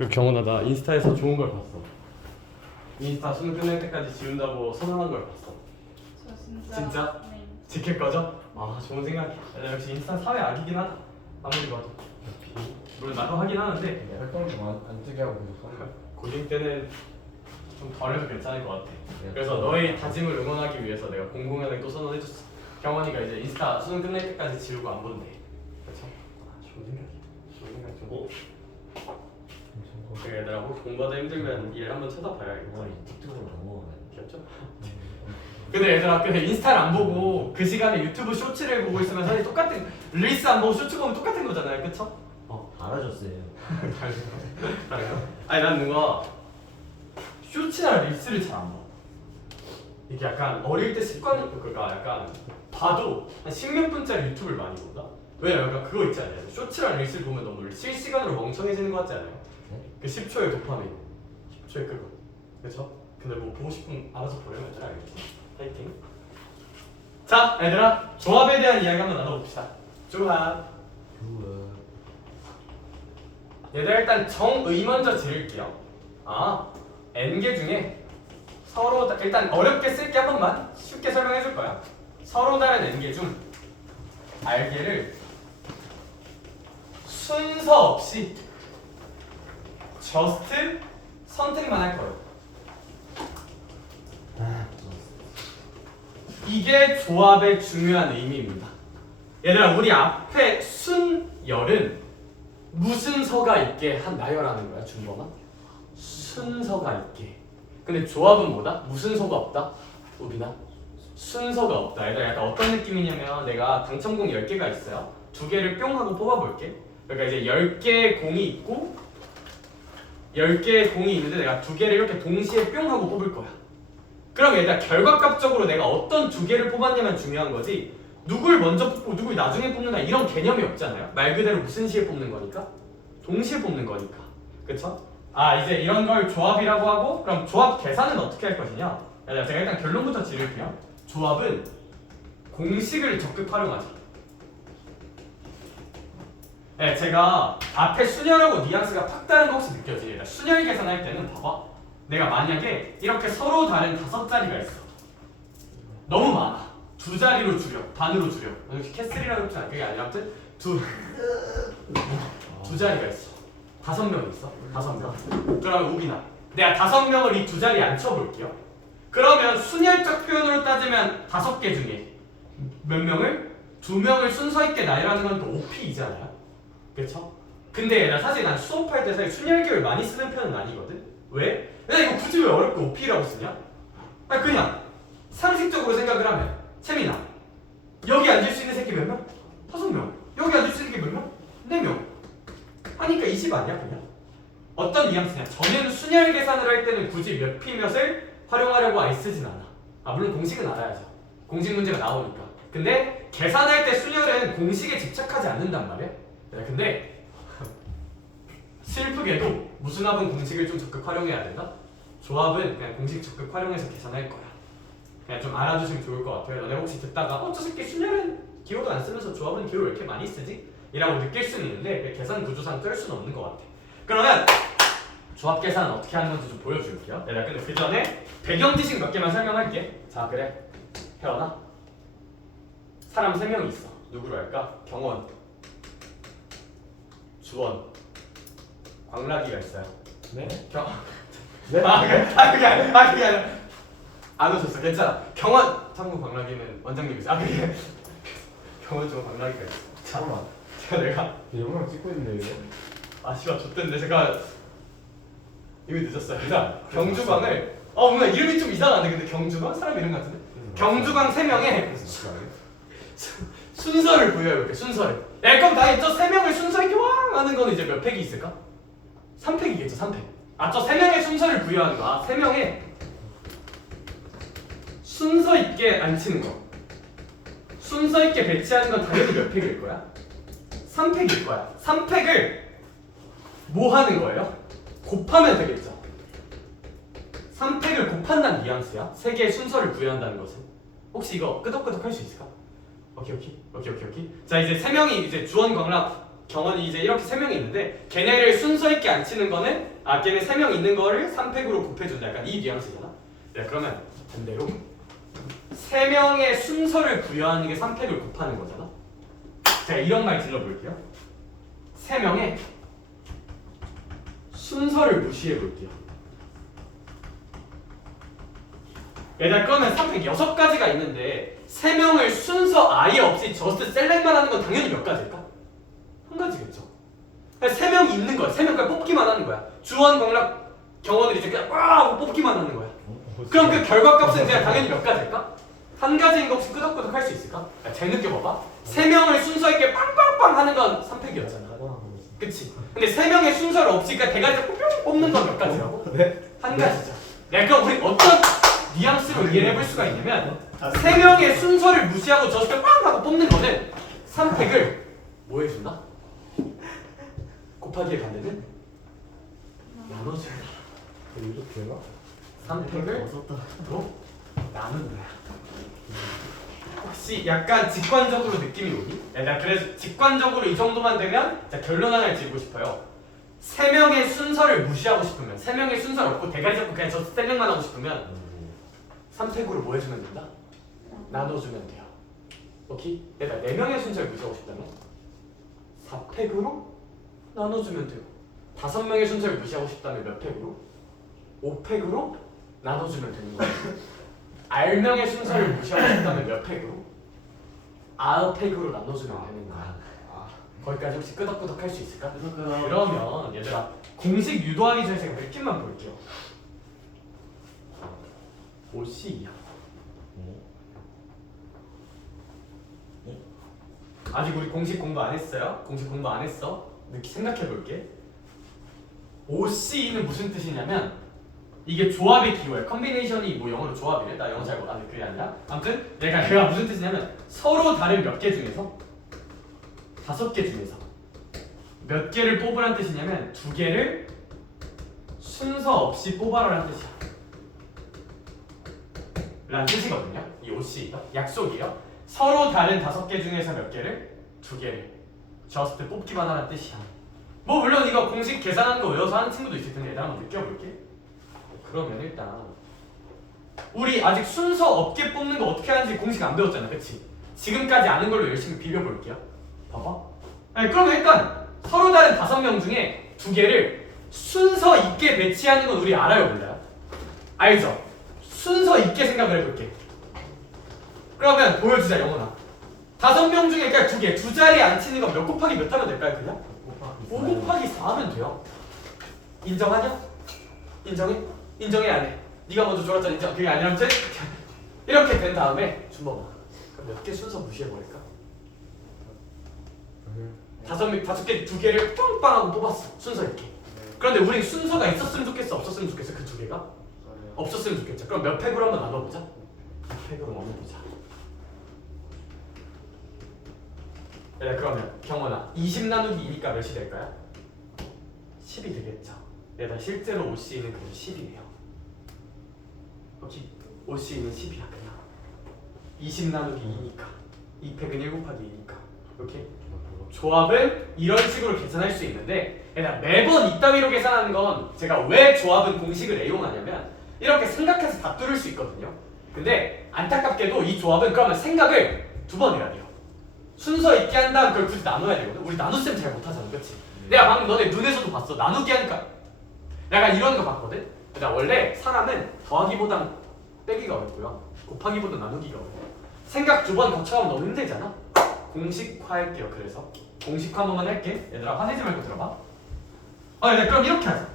그리고 경훈아, 나 인스타에서 좋은 걸 봤어. 인스타 수능 끝날 때까지 지운다고 선언한 걸 봤어. 저 진짜. 진짜? 네. 지킬 거죠? 아, 좋은 생각이야. 나 역시 인스타 사회 악이긴 하다. 아무리 봐도. 물론 나도 하긴 하는데 활동 좀 안 뜨게 하고 계속 하는 고딩 때는 좀 덜해도 괜찮을 것 같아. 네. 그래서 너의 다짐을 응원하기 위해서 내가 공공연하게 또 선언해줬어. 경원이가 이제 인스타 수능 끝날 때까지 지우고 안 본대. 그렇죠? 아, 좋은 생각이야. 좋은 생각 좀. 그래, 얘들아, 혹시 공부하다 힘들면 얘 한번 찾아봐야겠다. 틱톡으로 넘어가네. 귀엽죠? 근데 얘들아, 근데 인스타를 안 보고 그 시간에 유튜브 쇼츠를 보고 있으면 사실 똑같은, 릴스 안 보고 쇼츠 보면 똑같은 거잖아요, 그쵸? 알아줬어요. 다른가? 아니, 난 누가 쇼츠나 릴스를 잘 안 봐. 이게 약간 어릴 때 습관이, 그러니까 약간 봐도 한 10몇 분짜리 유튜브를 많이 본다? 왜냐면 약간 그거 있지 않아요? 쇼츠랑 릴스를 보면 너무 실시간으로 멍청해지는 것 같지 않아요? 그 10초의 도파민, 10초의 그거, 그쵸? 근데 뭐 보고 싶으면 알아서 보려면 얘들아, 알겠지? 파이팅. 자, 얘들아, 조합에 대한 이야기 한번 나눠봅시다. 조합. 얘들아, 일단 정의 먼저 지을게요. n개 중에 서로 일단 어렵게 쓸게 한 번만 쉽게 설명해 줄 거야. 서로 다른 n개 중 r개를 순서 없이 just 선택만 할 거예요. 이게 조합의 중요한 의미입니다. 얘들아, 우리 앞에 순열은 무슨 서가 있게 한 나열하는 거야, 준범아? 순서가 있게. 근데 조합은 뭐다? 무슨 서가 없다? 우빈아? 순서가 없다. 얘들아, 약간 어떤 느낌이냐면 내가 당첨공 10개가 있어요. 2개를 뿅 하고 뽑아볼게. 그러니까 이제 10개의 공이 있고 10개의 공이 있는데 내가 2개를 이렇게 동시에 뿅 하고 뽑을 거야. 그럼 얘들아, 결과값적으로 내가 어떤 2개를 뽑았냐면 중요한 거지, 누굴 먼저 뽑고 누굴 나중에 뽑는다 이런 개념이 없잖아요. 말 그대로 무슨 시에 뽑는 거니까? 동시에 뽑는 거니까. 그쵸? 이제 이런 걸 조합이라고 하고, 그럼 조합 계산은 어떻게 할 것이냐? 제가 일단 결론부터 지를게요. 조합은 공식을 적극 활용하지. 네, 제가 앞에 순열하고 뉘앙스가 팍 다른 거 혹시 느껴지냐? 순열 계산할 때는 봐봐. 내가 만약에 이렇게 서로 다른 5자리가 있어. 너무 많아. 2자리로 줄여, 반으로 줄여. 역시 캐슬이라고 했잖아. 그게 아니라 아무튼 두 자리가 있어. 5명 있어. 5명. 그러면 우빈아, 내가 5명을 이 2자리에 앉혀볼게요. 그러면 순열적 표현으로 따지면 5개 중에 몇 명을? 2명을 순서 있게 나열하는 건 또 OP이잖아요. 그쵸? 근데 나 사실 난 수업할 때 사실 순열계열 많이 쓰는 편은 아니거든? 왜? 이거 굳이 왜 어렵게 OP라고 쓰냐? 그냥 상식적으로 생각을 하면, 채민아, 여기 앉을 수 있는 새끼 몇 명? 5명. 여기 앉을 수 있는 게 몇 명? 4명. 하니까 20 아니야 그냥? 어떤 뉘앙스냐? 저는 순열 계산을 할 때는 굳이 몇 피 몇을 활용하려고 아예 쓰진 않아. 물론 공식은 알아야죠. 공식 문제가 나오니까. 근데 계산할 때 순열은 공식에 집착하지 않는단 말이야. 근데 슬프게도 무슨합은 공식을 좀 적극 활용해야 된다? 조합은 그냥 공식 적극 활용해서 계산할 거야. 그냥 좀 알아두시면 좋을 것 같아요. 너네 혹시 듣다가 저 새끼 순열은 기호도 안 쓰면서 조합은 기호를 왜 이렇게 많이 쓰지? 이라고 느낄 수는 있는데 계산 구조상 뜰 수는 없는 것 같아. 그러면 조합 계산은 어떻게 하는 건지 좀 보여줄게요. 내가 근데 그 전에 배경 지식 몇 개만 설명할게. 자, 그래. 혜원아, 사람 3명이 있어. 누구로 할까? 경원, 주원, 광락이가 있어요. 네? 네? 네? 그게 아니라 안 오셨어. 괜찮아. 경원, 참고 광락이는 원장님이지. 그게 경원 좀 광락이가 있어. 잠깐만. 내가 영상 찍고 있는데 이거? 씨발 좆된데 제가 이미 늦었어요. 일단 경주광을 뭔가 이름이 좀 이상한데, 근데 경주광? 사람 이름 같은데? 경주광 3명에 순서를 부여해볼게. 순서를. 그럼 나이 저 3명을 순서 있게 왕 하는 거는 이제 몇 팩이 있을까? 3팩이겠죠. 3팩. 저 3명의 순서를 부여하는 거. 3명의 순서 있게 앉히는 거. 순서 있게 배치하는 건 당연히 몇 팩일 거야? 3팩일 거야. 3팩을 뭐 하는 거예요? 곱하면 되겠죠. 3팩을 곱한다는 뉘앙스야. 3개의 순서를 부여한다는 것은. 혹시 이거 끄덕끄덕 할 수 있을까? 오케이. 자, 이제 3명이 이제 주원, 광락, 경원이 이제 이렇게 3명이 있는데 걔네를 순서 있게 안 치는 거는 걔네 3명 있는 거를 3팩으로 곱해준다. 약간 이 뉘앙스잖아. 네, 그러면 반대로 3명의 순서를 부여하는 게 3팩을 곱하는 거잖아. 제가 이런 말 질러볼게요. 3명의 순서를 무시해 볼게요. 얘들아, 그러면 3팩 6가지가 있는데 3명을 순서 아예 없이 저스트 셀렉만 하는 건 당연히 몇 가지일까? 한 가지겠죠. 3명이 있는 거야. 3명 그냥 뽑기만 하는 거야. 주원, 광락, 경원을 이제 그냥 와 뽑기만 하는 거야. 그럼 그 결과값은 그냥 당연히 몇 가지일까? 한 가지인 거 혹시 끄덕끄덕 할 수 있을까? 잘 느껴봐봐. 3명을 순서 있게 빵빵빵 하는 건 3팩이었잖아. 그치? 근데 3명의 순서를 없이 그냥 대가리를 뿅뿅 뽑는 건 몇 가지라고? 네? 한 가지죠. 네, 그럼 우리 어떤 뉘앙스로 이해를 해볼 수가 있냐면 3명의 순서를 무시하고 저스트 빵 하고 뽑는 거는 3팩을 뭐 해준다? 곱하기의 반대는 나눠준다. 이렇게요? 3팩을 없었다. 또 나눈다. 혹시 약간 직관적으로 느낌이 오니? 나 그래서 직관적으로 이 정도만 되면 자, 결론 하나를 지르고 싶어요. 3명의 순서를 무시하고 싶으면 3명의 순서를 없고 대가리 잡고 그냥 저 3명만 하고 싶으면 3팩으로 뭐 해주면 된다? 나눠주면 돼요. 오케이? 내가 4명의 순서를 무시하고 싶다면 4팩으로 나눠주면 되고 5명의 순서를 무시하고 싶다면 몇 팩으로? 5팩으로 나눠주면 되는 거예요. R명의 순서를 무시하고 싶다면 몇 팩으로? 9팩으로 나눠주면 되는 거야. 거기까지 혹시 끄덕끄덕 할 수 있을까? 그러면 얘들아 공식 유도하기 전에 제가 느낌만 볼게요. 5C야. 아직 우리 공식 공부 안 했어요? 공식 공부 안 했어? 생각해 볼게. 5C는 무슨 뜻이냐면 이게 조합의 기호야. 컨비네이션이 뭐 영어로 조합이래. 나 영어 잘 못하는데 그게 아니라 아무튼 내가 무슨 뜻이냐면 서로 다른 몇 개 중에서 5개 중에서 몇 개를 뽑으란 뜻이냐면 2개를 순서 없이 뽑아라라는 뜻이야. 라는 뜻이거든요. 이 OC가 약속이에요. 서로 다른 5개 중에서 몇 개를? 2개를 저스트 뽑기만 하라는 뜻이야. 뭐 물론 이거 공식 계산하는 거 외워서 하는 친구도 있을 텐데 일단 한번 느껴볼게. 그러면 일단 우리 아직 순서 없게 뽑는 거 어떻게 하는지 공식 안 배웠잖아, 그치? 지금까지 아는 걸로 열심히 비벼볼게요. 봐봐. 아니, 그러면 일단 서로 다른 5명 중에 2개를 순서 있게 배치하는 건 우리 알아요, 몰라요? 알죠? 순서 있게 생각을 해볼게. 그러면 보여주자, 영원아. 5명 중에 그냥 2개, 2자리에 앉히는 건 몇 곱하기 몇 하면 될까요, 그냥? 5 곱하기 4 하면 돼요. 인정하냐? 인정해? 인정해, 안 해? 네가 먼저 졸았잖아, 인정. 그게 아니라 이렇게 된 다음에 준범아, 그럼 몇 개 순서 무시해버릴까? 5개, 2개를 빵빵 하고 뽑았어, 순서 있게. 그런데 우린 순서가 있었으면 좋겠어, 없었으면 좋겠어, 그 2개가? 없었으면 좋겠죠. 그럼 몇 팩으로 한번 나눠보자. 2팩으로 나눠보자. 네, 그러면 경원아, 20 나누기 2니까 몇이 될까요? 10이 되겠죠. 얘들아, 실제로 OC는 그래도 10이네요. 오케이? OC는 10이야 그냥. 20 나누기 2니까 2팩은 1 곱하기 2니까. 오케이? 조합은 이런 식으로 계산할 수 있는데 얘들아, 매번 이따위로 계산하는 건 제가 왜 조합은 공식을 애용하냐면 이렇게 생각해서 다 뚫을 수 있거든요. 근데 안타깝게도 이 조합은 그러면 생각을 2번 해야 돼요. 순서 있게 한 다음 그걸 굳이 나눠야 되거든. 우리 나눗셈 잘 못하잖아, 그렇지? 내가 방금 너네 눈에서도 봤어. 나누기 하니까 약간 이런 거 봤거든. 나 원래 사람은 더하기보단 빼기가 어렵고요, 곱하기보다 나누기가 어려워. 생각 2번 거쳐가면 너무 힘들잖아. 공식화할게요. 그래서 공식화 한 번만 할게. 얘들아, 화내지 말고 들어봐. 얘들아, 그럼 이렇게 하자.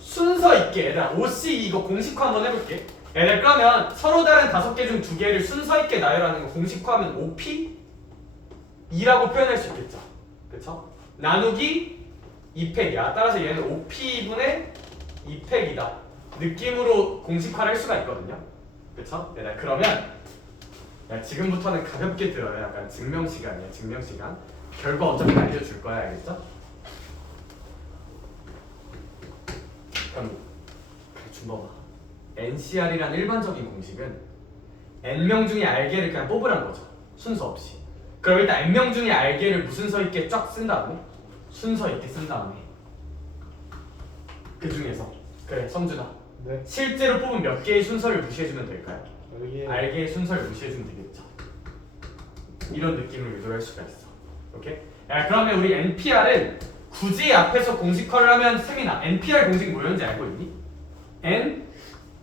순서 있게 얘들아, OC 이거 공식화 한번 해볼게. 얘들 그러면 서로 다른 5개 중 2개를 순서 있게 나열하는 거 공식화하면 OP? 2라고 표현할 수 있겠죠. 그쵸? 나누기 2팩이야. 따라서 얘는 OP분의 2팩이다. 느낌으로 공식화를 할 수가 있거든요. 그쵸? 얘들 그러면 야, 지금부터는 가볍게 들어요. 약간 증명 시간이야. 증명 시간. 결과 어차피 알려줄 거야. 알겠죠? 그럼 준범아, NCR이란 일반적인 공식은 N명 중에 R개를 그냥 뽑으라는 거죠. 순서 없이. 그럼 일단 n명 중에 알게를 무슨 서 있게 쫙 쓴다고? 순서 있게 쓴 다음에 그 중에서 그래 성준아 네. 실제로 뽑은 몇 개의 순서를 무시해주면 될까요? 여기에 알게의 순서를 무시해주면 되겠죠. 이런 느낌을 유도할 수가 있어. 오케이? 야, 그러면 우리 NPR은 굳이 앞에서 공식화를 하면 세민아 NPR 공식 뭐였는지 알고 있니? N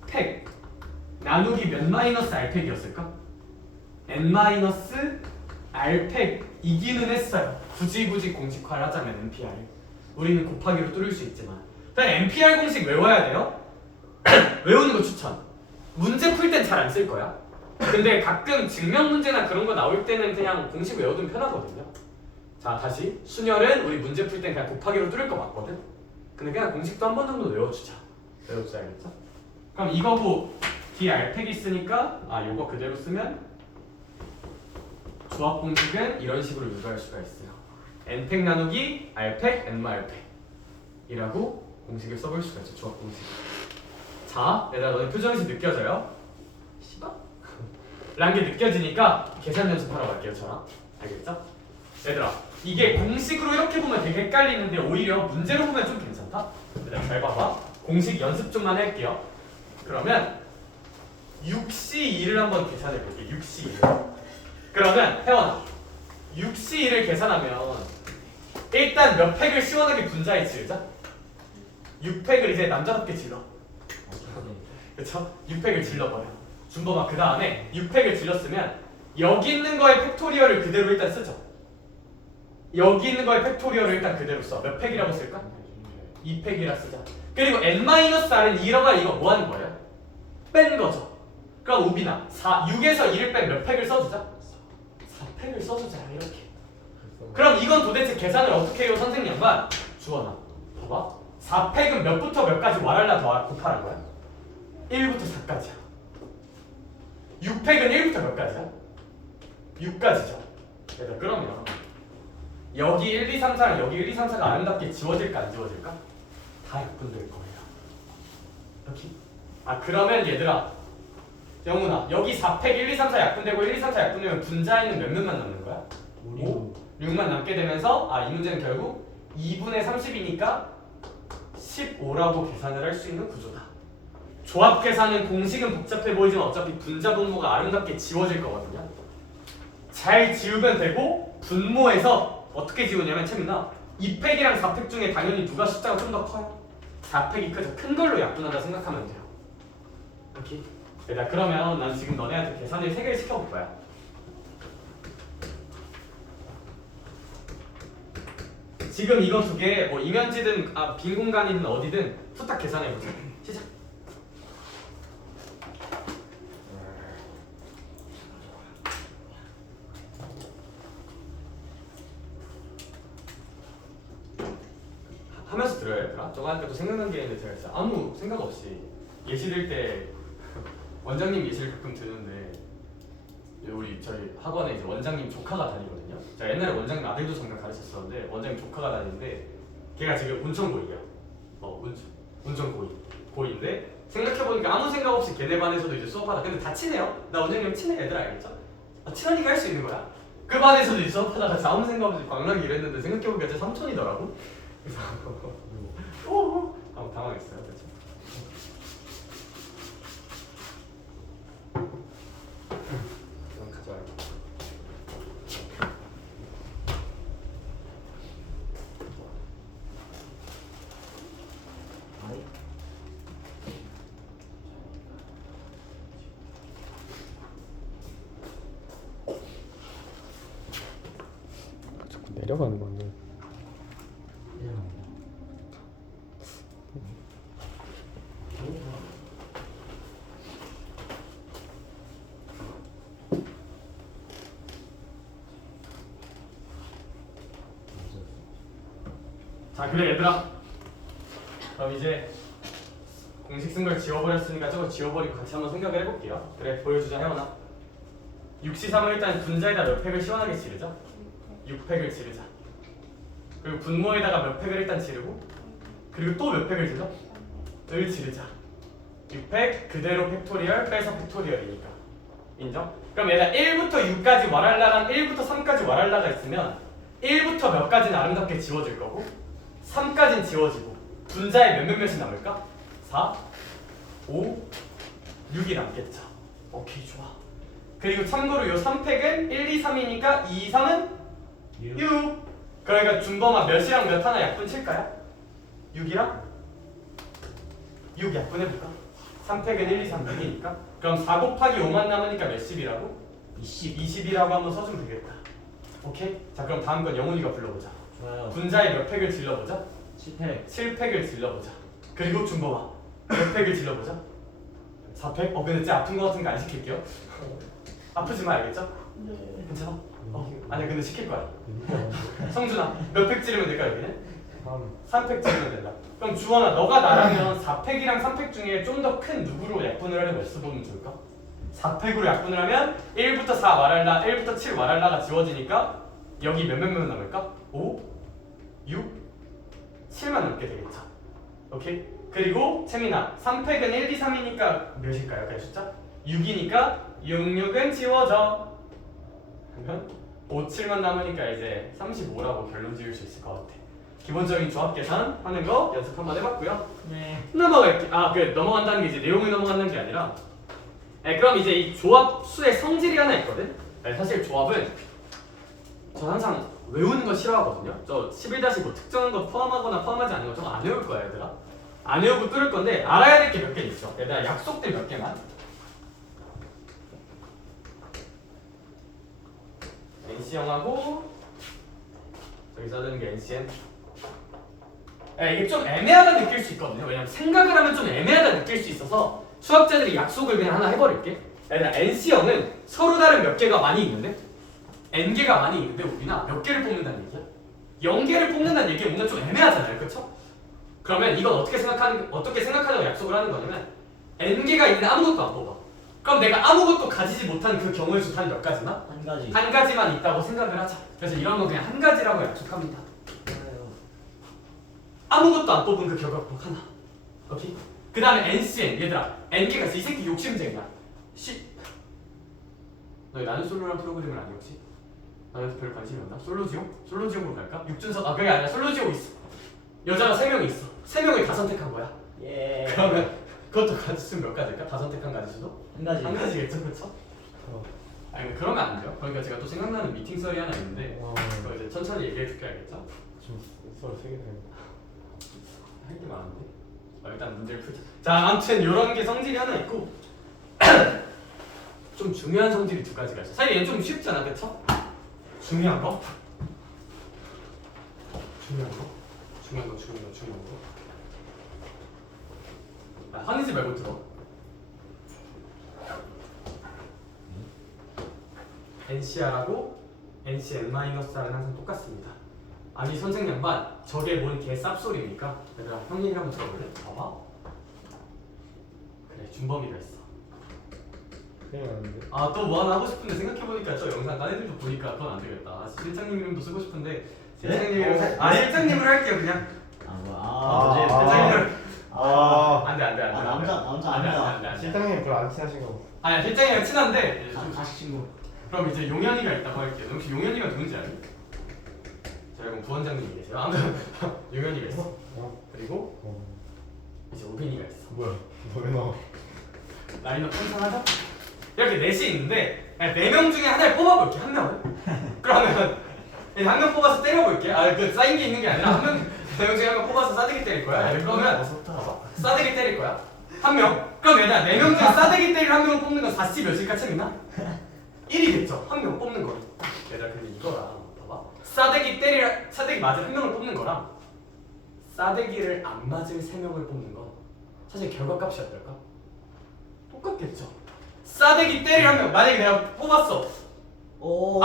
팩 나누기 몇 마이너스 R팩이었을까? N 마이너스 R팩이기는 했어요. 굳이 공식화를 하자면 NPR 우리는 곱하기로 뚫을 수 있지만 일단 NPR 공식 외워야 돼요. 외우는 거 추천. 문제 풀 땐 잘 안 쓸 거야. 근데 가끔 증명 문제나 그런 거 나올 때는 그냥 공식 외워두면 편하거든요. 자 다시 순열은 우리 문제 풀 땐 그냥 곱하기로 뚫을 거 맞거든. 근데 그냥 공식도 한 번 정도 외워주자. 외워주자 알겠죠? 그럼 이거고 뒤에 R팩이 있으니까 요거 그대로 쓰면 조합 공식은 이런 식으로 유도할 수가 있어요. N팩 나누기 R팩 N마 R팩 이라고 공식을 써볼 수가 있죠. 조합 공식. 자, 얘들아 너네 표정에서 느껴져요? 씨발? 라는 게 느껴지니까 계산 연습하러 갈게요. 저랑. 알겠죠? 얘들아 이게 공식으로 이렇게 보면 되게 헷갈리는데 오히려 문제로 보면 좀 괜찮다? 얘들아 잘 봐봐. 공식 연습 좀만 할게요. 그러면 6C2를 한번 계산해 볼게요. 6C2. 그러면 혜원아 6C2를 계산하면 일단 몇 팩을 시원하게 분자에 지르자. 6팩을 이제 남자답게 질러. 그쵸? 6팩을 질러버려. 준범아 그 다음에 6팩을 질렀으면 여기 있는 거의 팩토리얼을 그대로 일단 쓰죠. 여기 있는 거의 팩토리얼을 일단 그대로 써. 몇 팩이라고 쓸까? 2팩이라 쓰자. 그리고 n-r은 이러가 이거 뭐 하는 거예요? 뺀 거죠. 그럼 우빈아 6에서 1을 뺀 몇 팩을 써주자? 4팩을 써주자 이렇게. 그럼 이건 도대체 계산을 어떻게 해요 선생님 양반? 주원아 봐봐 4팩은 몇부터 몇까지 왈할라 더 곱하는 거야? 1부터 4까지야 6팩은 1부터 몇까지야? 6까지죠. 얘들아 그러면 여기 1, 2, 3, 4랑 여기 1, 2, 3, 4가 아름답게 지워질까 안 지워질까? 다 약분될 거예요. 이렇게. 그러면 얘들아 영훈아 여기 4팩 1, 2, 3, 4 약분되고 1, 2, 3, 4 약분되면 분자에는 몇 몇만 남는 거야? 5? 6만 남게 되면서 이 문제는 결국 2분의 30이니까 15라고 계산을 할 수 있는 구조다. 조합 계산은 공식은 복잡해 보이지만 어차피 분자 분모가 아름답게 지워질 거거든요. 잘 지우면 되고 분모에서 어떻게 지우냐면 채민아 2팩이랑 4팩 중에 당연히 누가 숫자가 좀 더 커요? 4팩이 크죠. 큰 걸로 약분한다 생각하면 돼요. 오케이? 자 그러면 난 지금 너네한테 계산을 3개를 시켜볼 거야. 지금 이거 2개 뭐 이면지든 빈 공간이든 어디든 후딱 계산해보자. 시작. 하면서 들어야 얘들아. 저거 하니까 또 생각난 게 있는데 제가 진짜 아무 생각 없이 예시 들 때 원장님 예시를 가끔 드는데 우리 저희 학원에 이제 원장님 조카가 다니거든요. 제가 옛날에 원장님 아들도 잠깐 가르쳤었는데 원장님 조카가 다니는데 걔가 지금 운천고이에요. 운천 고이인데 생각해보니까 아무 생각 없이 걔네 반에서도 이제 수업하다 근데 다 친해요. 나 원장님 친해 애들 알겠죠? 친하니까 할 수 있는 거야. 그 반에서도 이제 수업하다가 아무 생각 없이 광락이 이랬는데 생각해보니까 제 삼촌이더라고. 그래서 당황했어요. 그렇죠? 이건 가져와요. 자꾸 내려가는 건데. 자 그래 얘들아 그럼 이제 공식 쓴 걸 지워버렸으니까 저거 지워버리고 같이 한번 생각을 해볼게요. 그래 보여주자 혜원아. 6C3을 일단 분자에다 몇 팩을 시원하게 지르자. 6팩을 지르자. 그리고 분모에다가 몇 팩을 일단 지르고 그리고 또 몇 팩을 지르자. 을 지르자. 6팩 그대로 팩토리얼 빼서 팩토리얼이니까 인정? 그럼 얘가 1부터 6까지 왈랄라랑 1부터 3까지 왈랄라가 있으면 1부터 몇 가지는 아름답게 지워질 거고 3까지는 지워지고 분자에 몇몇이 남을까? 4, 5, 6이 남겠죠. 오케이 좋아. 그리고 참고로 요 3팩은 1, 2, 3이니까 2, 3은 6. 그러니까 준범아 몇이랑 몇 하나 약분칠까요? 6이랑 6 약분해볼까? 3팩은 1, 2, 3, 6이니까 그럼 4 곱하기 5만 남으니까 몇십이라고? 20이라고 한번 써주면 되겠다. 오케이? 자 그럼 다음 건 영훈이가 불러보자. 좋아요. 분자에 몇 팩을 질러보자? 7팩. 7팩을 질러보자. 그리고 준범아 몇 팩을 질러보자? 4팩? 근데 진짜 아픈 거 같은 거 안 시킬게요. 아프지만 알겠죠? 네. 괜찮아? 아니야 근데 시킬 거야. 성준아 몇 팩 찌르면 될까 여기는? 3팩 찌르면 된다. 그럼 주원아 너가 나라면 4팩이랑 3팩 중에 좀 더 큰 누구로 약분을 하려면 몇 써보면 좋을까? 4팩으로 약분을 하면 1부터 4 와랄라 1부터 7 와랄라가 지워지니까 여기 몇 남을까? 5, 6, 7만 남게 되겠죠. 오케이? 그리고 채민아 3팩은 1, 2, 3이니까 몇일까요? 그 숫자? 6이니까 6, 6은 지워져. 그러면 5, 7만 남으니까 이제 35라고 결론 지을 수 있을 것 같아. 기본적인 조합 계산 하는 거 연습 한번 해봤고요. 네. 넘어갈게. 넘어간다는 게 이제 내용이 넘어간다는 게 아니라 그럼 이제 이 조합 수의 성질이 하나 있거든? 사실 조합은 저 항상 외우는 거 싫어하거든요. 저 11-5 특정한 거 포함하거나 포함하지 않은 거 좀 안 외울 거야 얘들아. 안 외우고 뚫을 건데 알아야 될 게 몇 개 있어. 얘들아 약속들 몇 개만. NC형하고 저기 써드는 게 NCN. 이게 좀 애매하다 느낄 수 있거든요. 왜냐면 생각을 하면 좀 애매하다 느낄 수 있어서 수학자들이 약속을 그냥 하나 해버릴게. 얘들아 NC형은 서로 다른 몇 개가 많이 있는데 N개가 많이 있는데 우리나 몇 개를 뽑는다는 얘기야? 0개를 뽑는다는 얘기가 뭔가 좀 애매하잖아요. 그렇죠? 그러면 이건 어떻게 생각하자고 약속을 하는 거냐면 N개가 있는데 아무것도 안 뽑아. 그럼 내가 아무것도 가지지 못한 그 경우의 수 단 몇 가지나? 한 가지. 한 가지만 있다고 생각을 하자. 그래서 이런 건 그냥 한 가지라고 약속합니다. 좋아요. 아무것도 안 뽑은 그 결과 꼭 하나. 오케이? 그 다음에 NCN. 얘들아 N개가 있어. 이 새끼 욕심쟁이야. 너 나는 솔로란 프로그램을 아니 혹시? 나한테 별 관심이 없나? 솔로지옥? 솔로지옥으로 갈까? 육준석 그게 아니라 솔로지옥 있어. 여자가 3명이 있어. 3명을 다 선택한 거야. 예. 그러면 그것도 가지수는 몇 가지일까? 다 선택한 가지수도? 한 가지. 한 가지겠죠, 그렇죠? 아니 그러면 안 돼요. 그러니까 제가 또 생각나는 미팅 썰이 하나 있는데 그거 이제 천천히 얘기해줄게 알겠죠? 지금 썰 3개 되는 할 게 많은데. 일단 문제를 풀자. 자, 아무튼 이런 게 성질이 하나 있고 좀 중요한 성질이 두 가지가 있어. 사실 얘는 좀 쉽잖아, 그렇죠? 중요한 거. 화내지 말고 들어. NCR하고 NCN-R은 항상 똑같습니다. 아니 선생 양반 저게 뭔 개 쌉소리입니까? 얘들아 형 얘기 한번 들어볼래? 봐봐. 그래 준범이가 있어. 큰일 났는데. 또 뭐 하나 하고 싶은데 생각해보니까 저 영상 딴 애들도 보니까 그건 안 되겠다. 실장님 이름도 쓰고 싶은데 실장님 이름 실장님으로 할게요 그냥. 실장님으로. 안돼 남자 아니다. 실장님 별로 안 친하신 거. 아니야 실장이랑 친한데 가식 친구. 그럼 이제 용현이가 있다고 할게요. 혹시 용현이가 누군지 알아요? 저희 그 부원장님이 계세요. 아무튼 용현이가 있어. 그리고 이제 오빈이가 있어. 뭐야? 너왜 나와? 라인업 편성하자. 이렇게 넷이 있는데 4명 중에 하나를 뽑아볼게. 한 명을. 그러면 한 명 뽑아서 때려볼게. 그 쌓인 게 있는 게 아니라 4명 중에 한 명 뽑아서 싸대기 때릴 거야. 그러면 싸대기 때릴 거야. 한 명. 그럼 얘들아 4명 중에 싸대기 때릴 한 명을 뽑는 건 4씨 몇일까 책이나? 1이겠죠. 한 명 뽑는 거는. 얘들아 근데 이거랑 봐봐. 싸대기 맞을 한 명을 뽑는 거랑 싸대기를 안 맞을 3명을 뽑는 건 사실 결과값이 어떨까? 똑같겠죠. 싸대기 때릴 한 명. 만약에 내가 뽑았어. 오.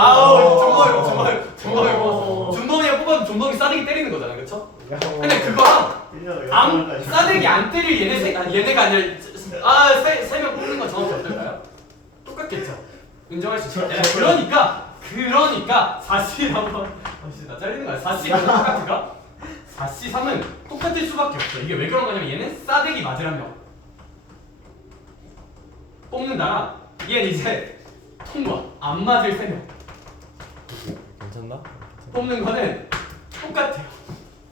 준범이 뽑았어. 준범이가 뽑아도 준범이 싸대기 때리는 거잖아, 그렇죠? 근데 그거랑 싸대기 안 때릴 얘네가 아니라 세 명 뽑는 건 정확히 어떨까요? 똑같겠죠. 인정할 수 있죠. 그러니까 4C 한번 나 잘리는 거야. 4C가 똑같을까? 4C 3은 똑같을 수밖에 없어. 이게 왜 그런 거냐면 얘는 싸대기 맞을 한 명 뽑는다라 얘는 이제 통과. 안 맞을 3명. 괜찮나? 뽑는 거는 똑같아요.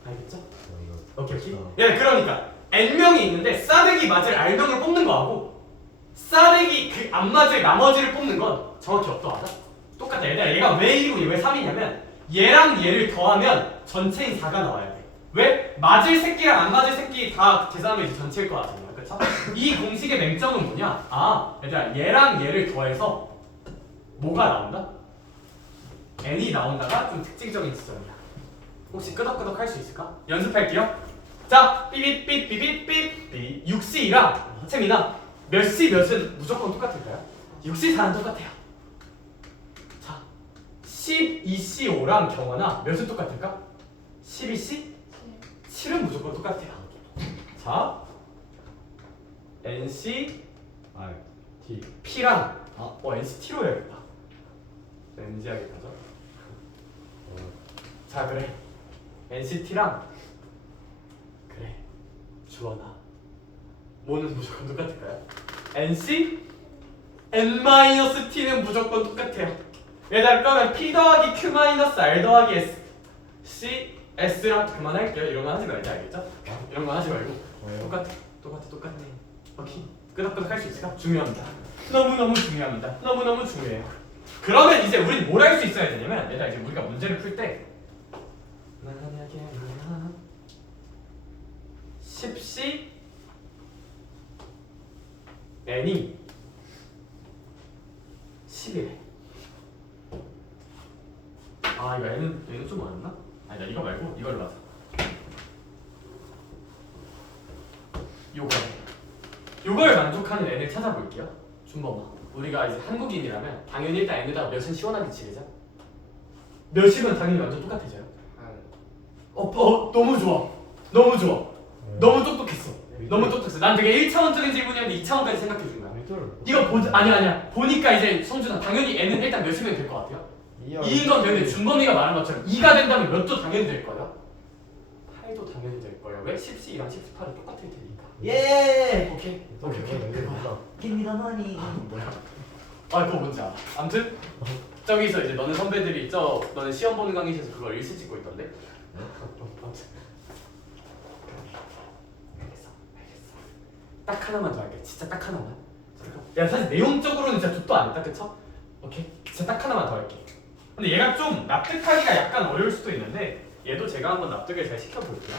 알겠죠? 이거 오케이 오케이. 예, 그러니까 n명이 있는데 싸대기 맞을 r명을 뽑는 거하고 싸대기 그 안 맞을 나머지를 뽑는 건 정확히 어떠하다? 똑같아. 얘가 왜 2고 왜 3이냐면 얘랑 얘를 더하면 전체인 4가 나와야 돼. 왜? 맞을 새끼랑 안 맞을 새끼 다 계산하면 이제 전체일 거 같잖아요. 그쵸? 이 공식의 맹점은 뭐냐? 아, 얘들아 얘랑 얘를 더해서 뭐가 나온다? n이 나온다가 좀 특징적인 지점이야. 혹시 끄덕끄덕 할 수 있을까? 연습할게요. 자, 삐삐삐삐삐삐삐 6C2랑 채민아 몇 C 몇은 무조건 똑같을까요? 6C4는 똑같아요. 자, 12C5랑 경원아 몇은 똑같을까? 12C? 7은 무조건 똑같아요. 자, NC R T P랑 NCT로 해야겠다. NC 하겠다죠? 자, 그래. NCT랑 그래. 주원아. 뭐는 무조건 똑같을까요? NC N-T는 무조건 똑같아요. 얘들아 그러면 P 더하기 Q 마이너스 R 더하기 S C S랑 그만할게요. 이런 거 하지 말자, 알겠죠? 이런 거 하지 말고 똑같아. 오케이. 끄덕끄덕 할 수 있을까? 중요합니다. 너무너무 중요합니다. 너무너무 중요해요. 그러면 이제 우린 뭘 할 수 있어야 되냐면 얘들아 이제 우리가 문제를 풀 때 만약에 10C n이 10이래. 아 이거 얘는 좀 어렵나? 아니다 이거 말고 이걸로 하자. 요걸 만족하는 n을 찾아볼게요. 준범아 우리가 이제 한국인이라면 당연히 일단 n에다가 몇은 시원하게 지르자. 몇이면 당연히 완전 똑같아져요. 너무 좋아. 너무 똑똑했어. 너무 똑똑했어. 난 되게 1차원적인 질문이었는데 2차원까지 생각해 준 거야. 이거 아니야. 보니까 이제 성준아 당연히 n은 일단 몇이면 될 것 같아요. 2인 건 되는데 준범이가 말한 것처럼 2가 된다면 몇도 당연히 될 거예요. 8도 당연히 될 거예요. 왜? 10C랑 18은 똑같을 테니까. 예 오케이. Give me the money 뭐야? 그거 뭔지 알아. 아무튼 저기서 이제 너네 선배들이 너네 시험 보는 강의실에서 그걸 일시 찍고 있던데. 아무튼 알겠어. 딱 하나만 더 할게. 진짜 딱 하나만. 야 사실 내용적으로는 진짜 족도 안 했다, 그쵸? 오케이. 진짜 딱 하나만 더 할게. 근데 얘가 좀 납득하기가 약간 어려울 수도 있는데 얘도 제가 한번 납득을 잘 시켜볼게요.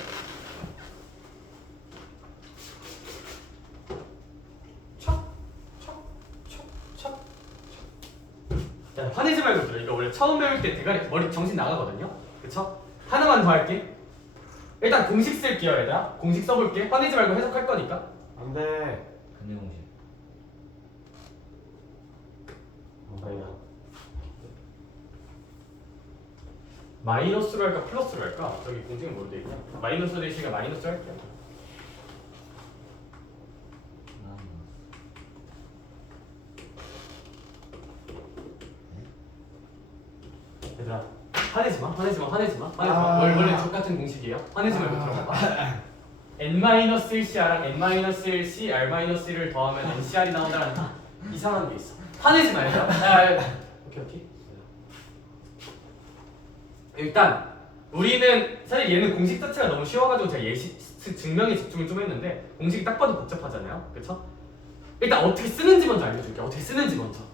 자, 화내지 말고 들어. 이거 원래 처음 배울 때 대가리 머리 정신 나가거든요. 그쵸? 하나만 더 할게. 일단 공식 쓸게요, 얘들아. 공식 써볼게. 화내지 말고 해석할 거니까. 안돼. 근데 공식 아니다. 마이너스로 할까 플러스로 할까? 저기 공식은 뭘로 돼 있냐? 마이너스 대신에 마이너스 할게요. 얘들아 화내지 마. 원래 똑같은 공식이에요. 화내지 말고 들어봐. n-1CR랑 n-1C r-1를 더하면 ncr이 나온다는 이상한 게 있어. 화내지 말자. 오케이. 일단 우리는 사실 얘는 공식 자체가 너무 쉬워가지고 제가 증명에 집중을 좀 했는데 공식이 딱 봐도 복잡하잖아요. 그쵸? 일단 어떻게 쓰는지 먼저 알려줄게.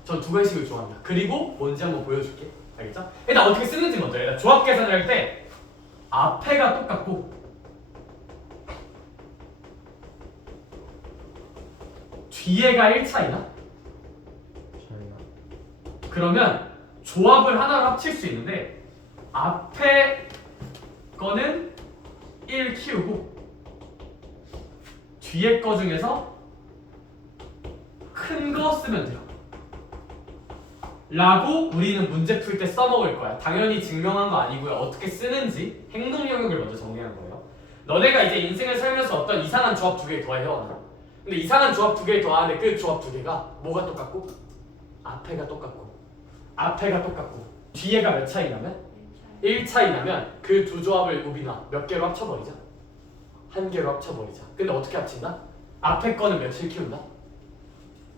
전 두 가지식을 좋아합니다. 그리고 뭔지 한번 보여줄게. 알겠죠? 일단 어떻게 쓰는지 먼저. 일단 조합 계산을 할 때 앞에가 똑같고 뒤에가 1차이나? 그러면 조합을 하나로 합칠 수 있는데 앞에 거는 1 키우고 뒤에 거 중에서 큰 거 쓰면 돼요. 라고 우리는 문제 풀 때 써먹을 거야. 당연히 증명한 거 아니고요. 어떻게 쓰는지 행동 영역을 먼저 정리한 거예요. 너네가 이제 인생을 살면서 어떤 이상한 조합 두 개를 더해요. 근데 이상한 조합 두 개를 더하는데 그 조합 두 개가 뭐가 똑같고? 앞에가 똑같고 뒤에가 몇 차이 나면? 1차이 나면 그 두 조합을 우빈아 몇 개로 합쳐버리자. 한 개로 합쳐버리자. 근데 어떻게 합친다? 앞에 거는 몇을 키운다?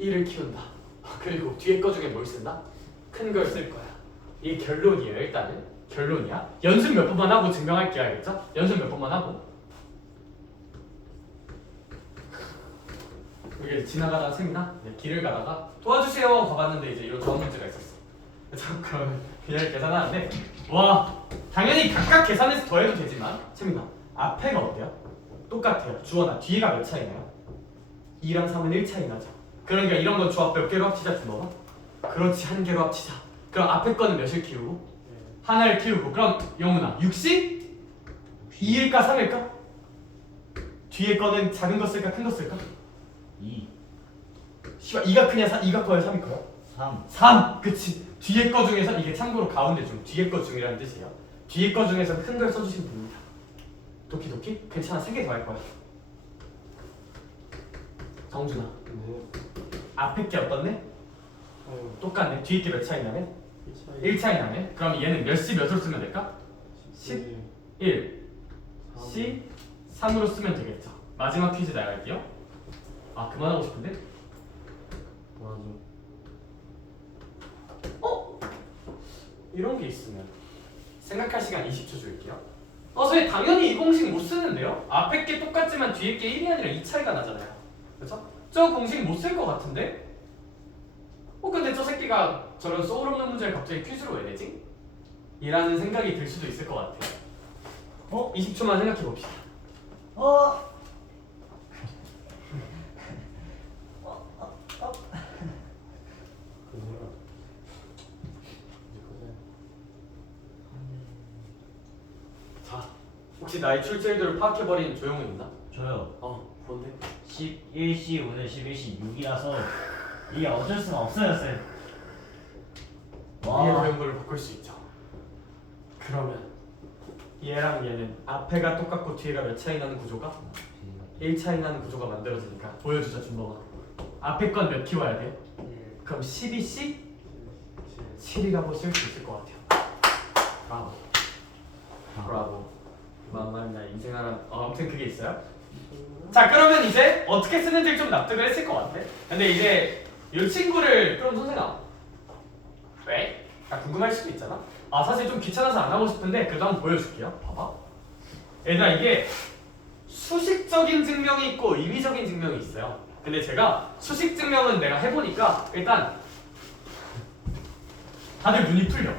1을 키운다. 그리고 뒤에 거 중에 뭘 쓴다? 큰 걸 쓸 거야. 이게 결론이에요. 일단은 결론이야. 연습 몇 번만 하고 증명할게. 알겠죠? 연습 몇 번만 하고. 이게 지나가다가 쌤이나 길을 가다가 도와주세요 가봤는데 이제 이런 저항 문제가 있었어. 그래서 그러면 그냥 계산하는데 와 당연히 각각 계산해서 더해도 되지만 쌤이나 앞에가 어때요? 똑같아요. 주어나 뒤에가 몇 차이 나요? 2랑 3은 1 차이 나죠. 그러니까 이런 건 조합 몇 개로 합치자 준호가? 그렇지 한 개로 합치자. 그럼 앞에 거는 몇을 키우고? 하나를 키우고. 그럼 영훈아 60? 2일까 3일까? 뒤에 거는 작은 거 쓸까 큰 거 쓸까? 2 씨발 2가 크냐 2가 커요 3이 커요? 3 3! 그치. 뒤에 거 중에서 이게 참고로 가운데 중 뒤에 거 중이라는 뜻이에요. 뒤에 거 중에서 큰 걸 써주시면 됩니다. 도키도키? 괜찮아 3개 더 할 거야. 정준아 앞에 게 어떻네? 똑같네. 뒤에 게 몇 차이 나네? 1 차이 나네. 그럼 얘는 몇 시 몇으로 쓰면 될까? 11 C 3으로 쓰면 되겠죠. 마지막 퀴즈 나갈게요. 아 그만하고 싶은데? 맞아. 이런 게 있으면 생각할 시간 20초 줄게요. 선생님 당연히 이 공식 못 쓰는데요? 앞에 게 똑같지만 뒤에 게 1이 아니라 2 차이가 나잖아요. 그렇죠? 저 공식 못 쓸 것 같은데? 근데 저 새끼가 저런 소울 없는 문제를 갑자기 퀴즈로 왜 내지? 이라는 생각이 들 수도 있을 것 같아요. 20초만 생각해 봅시다. 자, 혹시 나의 출제 의도를 파악해버린 조용은 있나? 저요. 뭔데? 11시 오늘 11시 6이라서 이게 어쩔 수가 없어요 쌤. 위의 도형부를 바꿀 수 있죠. 그러면 얘랑 얘는 앞에가 똑같고 뒤에가 몇 차이 나는 구조가? 1 차이 나는 구조가 만들어지니까 보여주자 준범아. 앞에 건 몇 키워야 돼? 그럼 12C? 7이라고 쓸 수 있을 것 같아요. 브라보. 브라보. 만만나 인생하라. 아무튼 그게 있어요. 자 그러면 이제 어떻게 쓰는지 좀 납득을 했을 것 같아. 근데 이제 이 친구를 그럼 선생아 왜? 궁금할 수도 있잖아. 사실 좀 귀찮아서 안 하고 싶은데 그래도 한번 보여줄게요. 봐봐. 얘들아 이게 수식적인 증명이 있고 의미적인 증명이 있어요. 근데 제가 수식 증명은 내가 해보니까 일단 다들 눈이 풀려.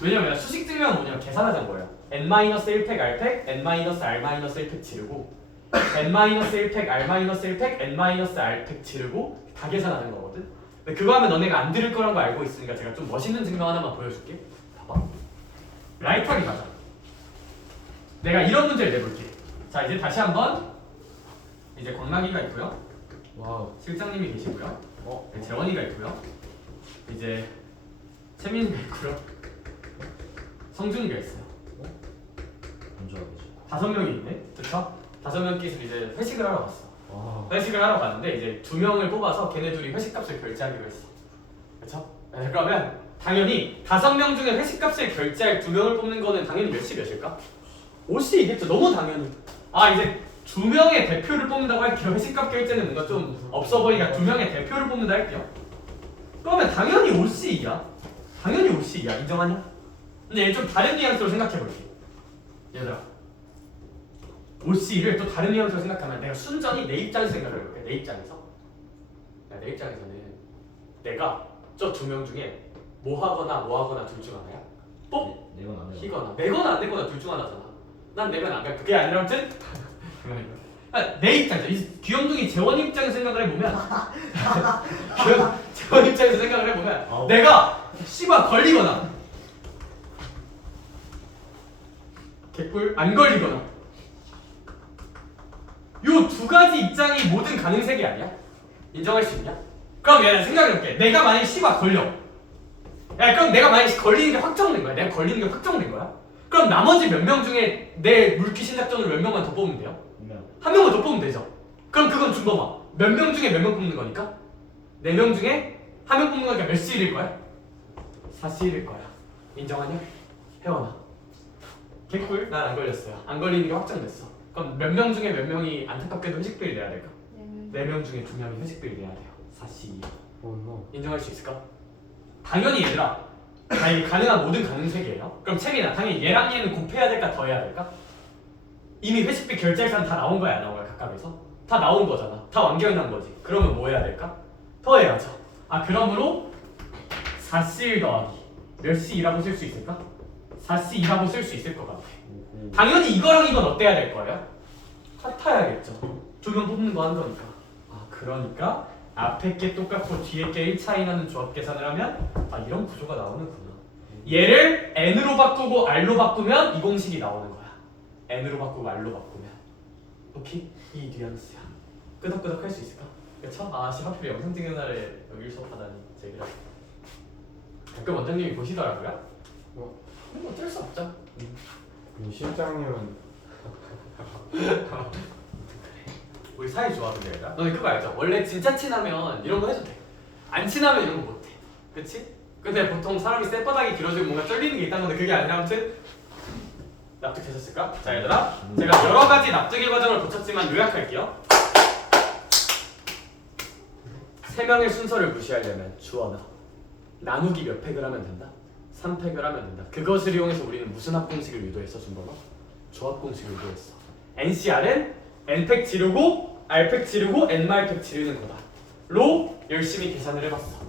왜냐면 수식 증명은 뭐냐면 계산하자는 거예요. n-1팩 r팩 n-r-1팩 지르고 n-1팩 r-1팩 n-r팩 지르고 다 계산하는 거거든. 근데 그거 하면 너네가 안 들을 거란 거 알고 있으니까 제가 좀 멋있는 증명 하나만 보여줄게. 봐봐. 라이트하게 가자. 내가 이런 문제를 내볼게. 자 이제 다시 한번 이제 광락이가 있고요. 와우. 실장님이 계시고요. 재원이가 있고요. 이제 채민이가 있고요. 성준이가 있어요. 먼저 하겠죠. 5명이 있네. 그쵸? 5명끼리 이제 회식을 하러 갔어. 와. 회식을 하러 갔는데 이제 2명을 뽑아서 걔네 둘이 회식값을 결제하기로 했어. 그쵸? 네, 그러면 당연히 5명 중에 회식값을 결제할 2명을 뽑는 거는 당연히 몇일까? 5C이겠죠. 너무 당연히. 이제 2명의 대표를 뽑는다고 할게요. 회식값 결제는 뭔가 좀 없어 보이니까 2명의 대표를 뽑는다 할게요. 그러면 당연히 5C야. 당연히 5C야. 인정하냐? 근데 얘 좀 다른 뉘앙스로 생각해볼게. 얘들아 5C를 또 다른 뉘앙스로 생각하면 내가 순전히 내 입장에서 생각을 해볼게. 내 입장에서 내 입장에서는 내가 저 2명 중에 뭐 하거나 둘 중 하나야? 내건 안 돼. 희거나 내거나 안 내거나 둘 중 하나잖아. 난 내건 안 돼. 그게 아니라 아무튼 내 입장에서 이 귀염둥이 재원 입장에서 생각을 해보면 재원 입장에서 생각을 해보면 내가 씨발 걸리거나 개꿀 안 걸리거나 요 2가지 입장이 모든 가능색이 아니야? 인정할 수 있냐? 그럼 얘는 생각해볼게. 내가 만약에 씨발 걸려. 그럼 내가 만약에 걸리는 게 확정된 거야. 내가 걸리는 게 확정된 거야. 그럼 나머지 몇 명 중에 내 물귀 신작전으로 몇 명만 더 뽑으면 돼요? 한 명만 더 뽑으면 되죠. 그럼 그건 준범아. 몇 명 중에 몇 명 뽑는 거니까? 4명 중에 한 명 뽑는 거니까 몇 C일 거야? 4C일 거야. 인정하냐? 혜원아. 개꿀? 난 안 걸렸어요. 안 걸리는 게 확정됐어. 그럼 몇 명 중에 몇 명이 안타깝게도 회식비를 내야 될까? 4명 중에 2명이 회식비를 내야 돼요. 4C. 노. 인정할 수 있을까? 당연히 얘들아 이게 가능한 모든 가능색이에요. 그럼 채민아 당연히 얘랑 얘는 곱해야 될까 더해야 될까? 이미 회식비 결제일산 다 나온 거야 안 나온 거야 각각에서? 다 나온 거잖아. 다 완결 난 거지. 그러면 뭐 해야 될까? 더해야죠. 그러므로 4C1 더하기 몇 C2라고 쓸 수 있을까? 4C2라고 쓸 수 있을 것 같아. 당연히 이거랑 이건 어때야 될 거예요? 같아야겠죠. 두 명 뽑는 거 한 거니까. 그러니까 앞에 게 똑같고 뒤에 게 1 차이 나는 조합 계산을 하면 이런 구조가 나오는구나. 얘를 n으로 바꾸고 r로 바꾸면 이 공식이 나오는 거야. n으로 바꾸고 r로 바꾸면. 오케이? 이 뉘앙스야. 끄덕끄덕 할 수 있을까? 그쵸? 하필 영상 찍는 날에 여기 수업하다니 제기라. 가끔 원장님이 보시더라고요. 어쩔 수 없죠. 실장님은 우리 사이 좋아 근데 얘들아. 너네 그거 알죠? 원래 진짜 친하면 이런 거 해도 돼. 안 친하면 이런 거 못 해. 그치? 근데 보통 사람이 쌔바닥이 길어지고 뭔가 쩔리는 게 있다는 건데 그게 아니라 아무튼 납득되셨을까? 자 얘들아 제가 여러 가지 납득의 과정을 거쳤지만 요약할게요. 세 명의 순서를 무시하려면 주어나 나누기 몇 팩을 하면 된다? 3팩을 하면 된다. 그것을 이용해서 우리는 무슨 합공식을 유도했어 준범아? 조합공식을 유도했어. NCR은 N팩 지르고 R팩 지르고 N말팩 지르는 거다 로 열심히 계산을 해봤어.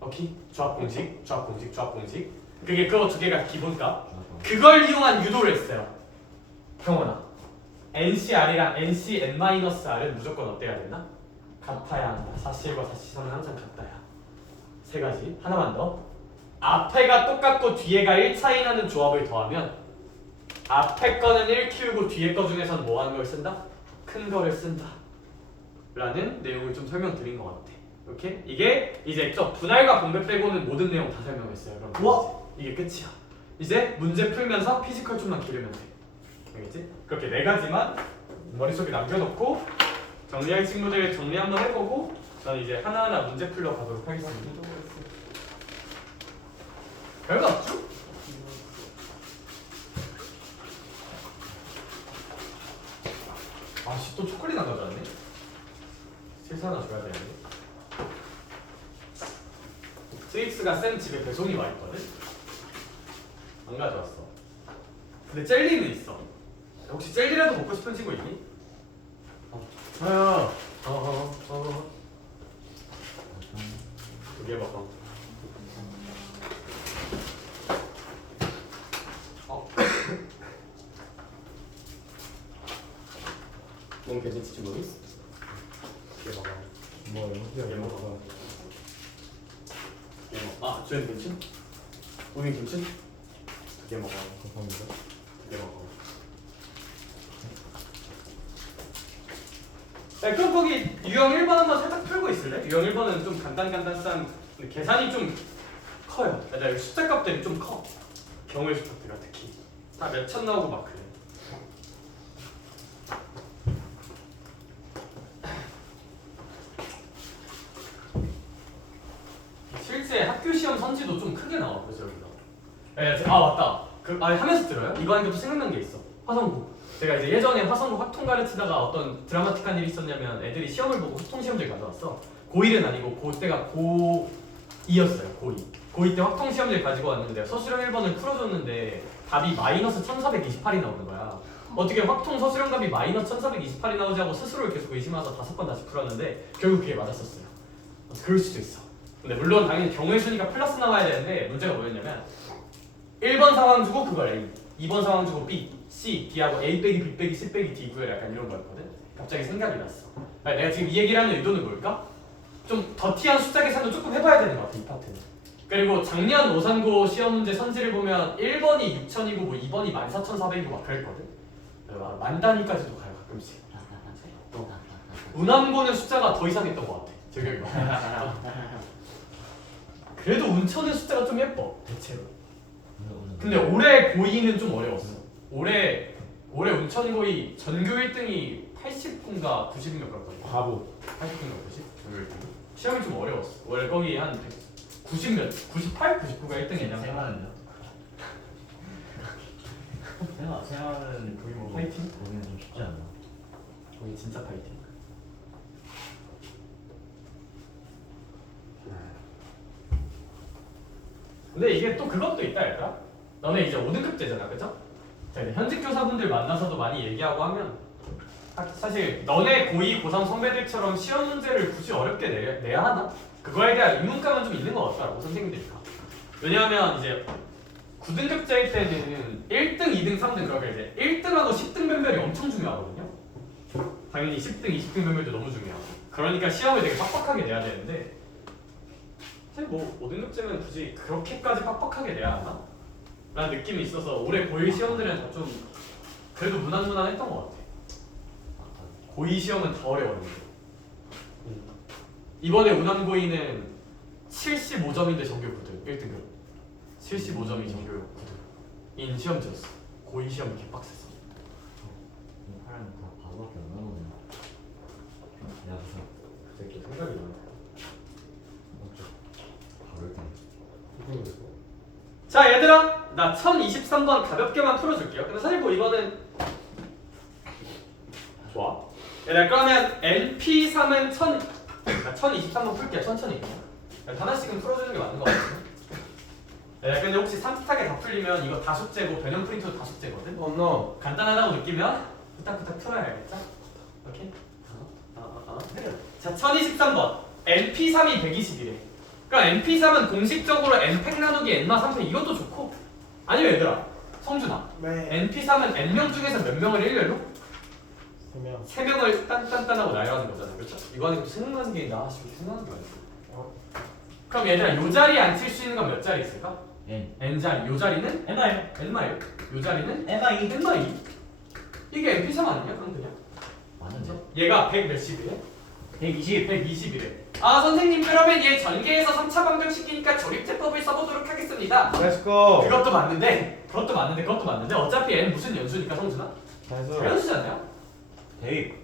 오케이? 조합공식, 조합공식, 조합공식. 그게 그거 두 개가 기본값. 그걸 이용한 유도를 했어요. 경원아 NCR이랑 NCN-R은 무조건 어때야 되나? 같아야 한다. 4C1과 4C3은 항상 같다야. 세 가지. 하나만 더. 앞에가 똑같고 뒤에가 1 차이 나는 조합을 더하면 앞에 거는 1 키우고 뒤에 거 중에서는 뭐 하는 걸 쓴다? 큰 거를 쓴다 라는 내용을 좀 설명드린 것 같아. 오케이? 이게 이제 저 분할과 분배 빼고는 모든 내용 다 설명했어요. 그럼 우와! 이게 끝이야. 이제 문제 풀면서 피지컬 좀만 기르면 돼. 알겠지? 그렇게 네 가지만 머릿속에 남겨놓고 정리할 친구들 정리 한번 해보고 난 이제 하나하나 문제 풀러 가도록 하겠습니다. 별거 없죠? 아씨 또 초콜릿 안 가져왔네? 실수 하나 줘야 되는데. 스위스가 쌤 집에 배송이 와 있거든? 안 가져왔어. 근데 젤리는 있어. 혹시 젤리라도 먹고 싶은 친구 있니? 저요. 두개 먹어. 몸 괜찮지 주먹이? 두개 먹어. 뭐 두개 먹어. 주연 김치? 우민 김치? 두개 먹어. 감사합니다. 두개 먹어. 그럼 거기 유형 1번 한번 살짝 풀고 있을래? 유형 1번은 좀 간단한 근데 계산이 좀 커요. 여기 숫자 값들이 좀 커. 경우의 수 파트가 특히 다 몇 천 나오고 막 그래. 실제 학교 시험 선지도 좀 크게 나와. 그래서 여기다. 맞다. 하면서 들어요? 이거 하니까 또 생각난 게 있어. 화성고. 제가 이제 예전에 화성고 확통 가르치다가 어떤 드라마틱한 일이 있었냐면 애들이 시험을 보고 확통 시험지를 가져왔어. 고1은 아니고 그때가 고2였어요. 고2. 고2 때 확통 시험지를 가지고 왔는데 서술형 1번을 풀어줬는데 답이 마이너스 1428이 나오는 거야. 어떻게 확통 서술형 답이 마이너스 1428이 나오지 하고 스스로를 계속 의심하면서 5번 다시 풀었는데 결국 그게 맞았었어요. 그럴 수도 있어. 근데 물론 당연히 경우의 수니까 플러스 나와야 되는데 문제가 뭐였냐면 1번 상황 주고 그걸 A, 2번 상황 주고 B, C, D하고 A 빼기 B 빼기 C 빼기 D 구해라 약간 이런 거였거든. 갑자기 생각이 났어. 내가 지금 이 얘기를 하는 의도는 뭘까? 좀 더티한 숫자 계산도 조금 해봐야 되는 것 같아 이 파트는. 그리고 작년 오산고 시험 문제 선지를 보면 1번이 6,000이고 뭐 2번이 14,400이고 막 그랬거든. 만 단위까지도 가요 가끔씩. 운암고는 숫자가 더 이상했던 것 같아 제 기억에. 그래도 운천의 숫자가 좀 예뻐 대체로. 근데 올해 고2는 좀 어려웠어. 올해 운천 고이 전교 1등이 80인가 90인가 그렇거든요. 바보. 80인가 90? 전교 1등이. 시험이 좀 어려웠어. 원래 거기 한 90몇, 98, 99가 1등이냐. 생활은요? 생활은 거기 뭐 파이팅? 거기는 좀 쉽지 않나? 거기 진짜 파이팅. 근데 이게 또 그것도 있다 얘들아. 너네 이제 5등급제잖아, 그죠? 자, 이제 현직 교사분들 만나서도 많이 얘기하고 하면 사실 너네 고2, 고3 선배들처럼 시험 문제를 굳이 어렵게 내야 하나? 그거에 대한 의문감은 좀 있는 것 같더라고 선생님들이 다. 왜냐하면 이제 9등급제일 때는 1등, 2등, 3등 그러니까 이제 1등하고 10등 변별이 엄청 중요하거든요. 당연히 10등, 20등 변별도 너무 중요하고. 그러니까 시험을 되게 빡빡하게 내야 되는데 사실 뭐 5등급제면 굳이 그렇게까지 빡빡하게 내야 하나? 라는 느낌이 있어서 올해 고1 시험들은 다 좀 그래도 무난무난했던 것 같아. 고2 시험은 더 어려웠는데 이번에 운암고이는 75점인데 전교 9등 1등급 75점이 전교 9등인 시험지였어. 고2 시험은 개빡셌어. 이 사람 다 바보밖에 안 나오네. 야 무슨 갑자기 또 생각이 나네. 바를 때. 자 얘들아 나 1023번 가볍게만 풀어줄게요. 근데 사실 뭐 이거는 좋아. 얘들아 그러면 NP3은 1023번 풀게요. 천천히 하나씩은 풀어주는 게 맞는 거 같아요. 근데 혹시 산뜻하게 다 풀리면 이거 다 숙제고 변형 프린트도 다 숙제거든? no. 간단하다고 느끼면 후딱후딱 풀어야 알겠죠? 오케이? 자 1023번 NP3이 120이래. 그러니까 NP3은 공식적으로 N팩 나누기 N마 3팩 이것도 좋고 아니면 얘들아 성준아 네. NP3은 N명 중에서 몇 명을 일렬로? 3명. 3명을 딴딴딴하고 나열하는 거잖아 그렇죠? 이거 하니까 또 생각나는 게 있나? 생각나는 게 아니야. 그럼 얘들아 요 자리에 앉힐 수 있는 건 몇 자리 있을까? N. N자리 요 자리는? N마일. N마일 요 자리는? N마일. N마일 이게 NP3 아니냐? 그럼 그냥 맞는데? 얘가 100 몇십이래? 120. 120이래. 아 선생님 그러면 얘 전개해서 3차 방정식이니까 조립제법을 써보도록 하겠습니다. Let's go. 그것도 맞는데 어차피 N 무슨 연수니까 성준아? 자연수. 자연수잖아요? 대입.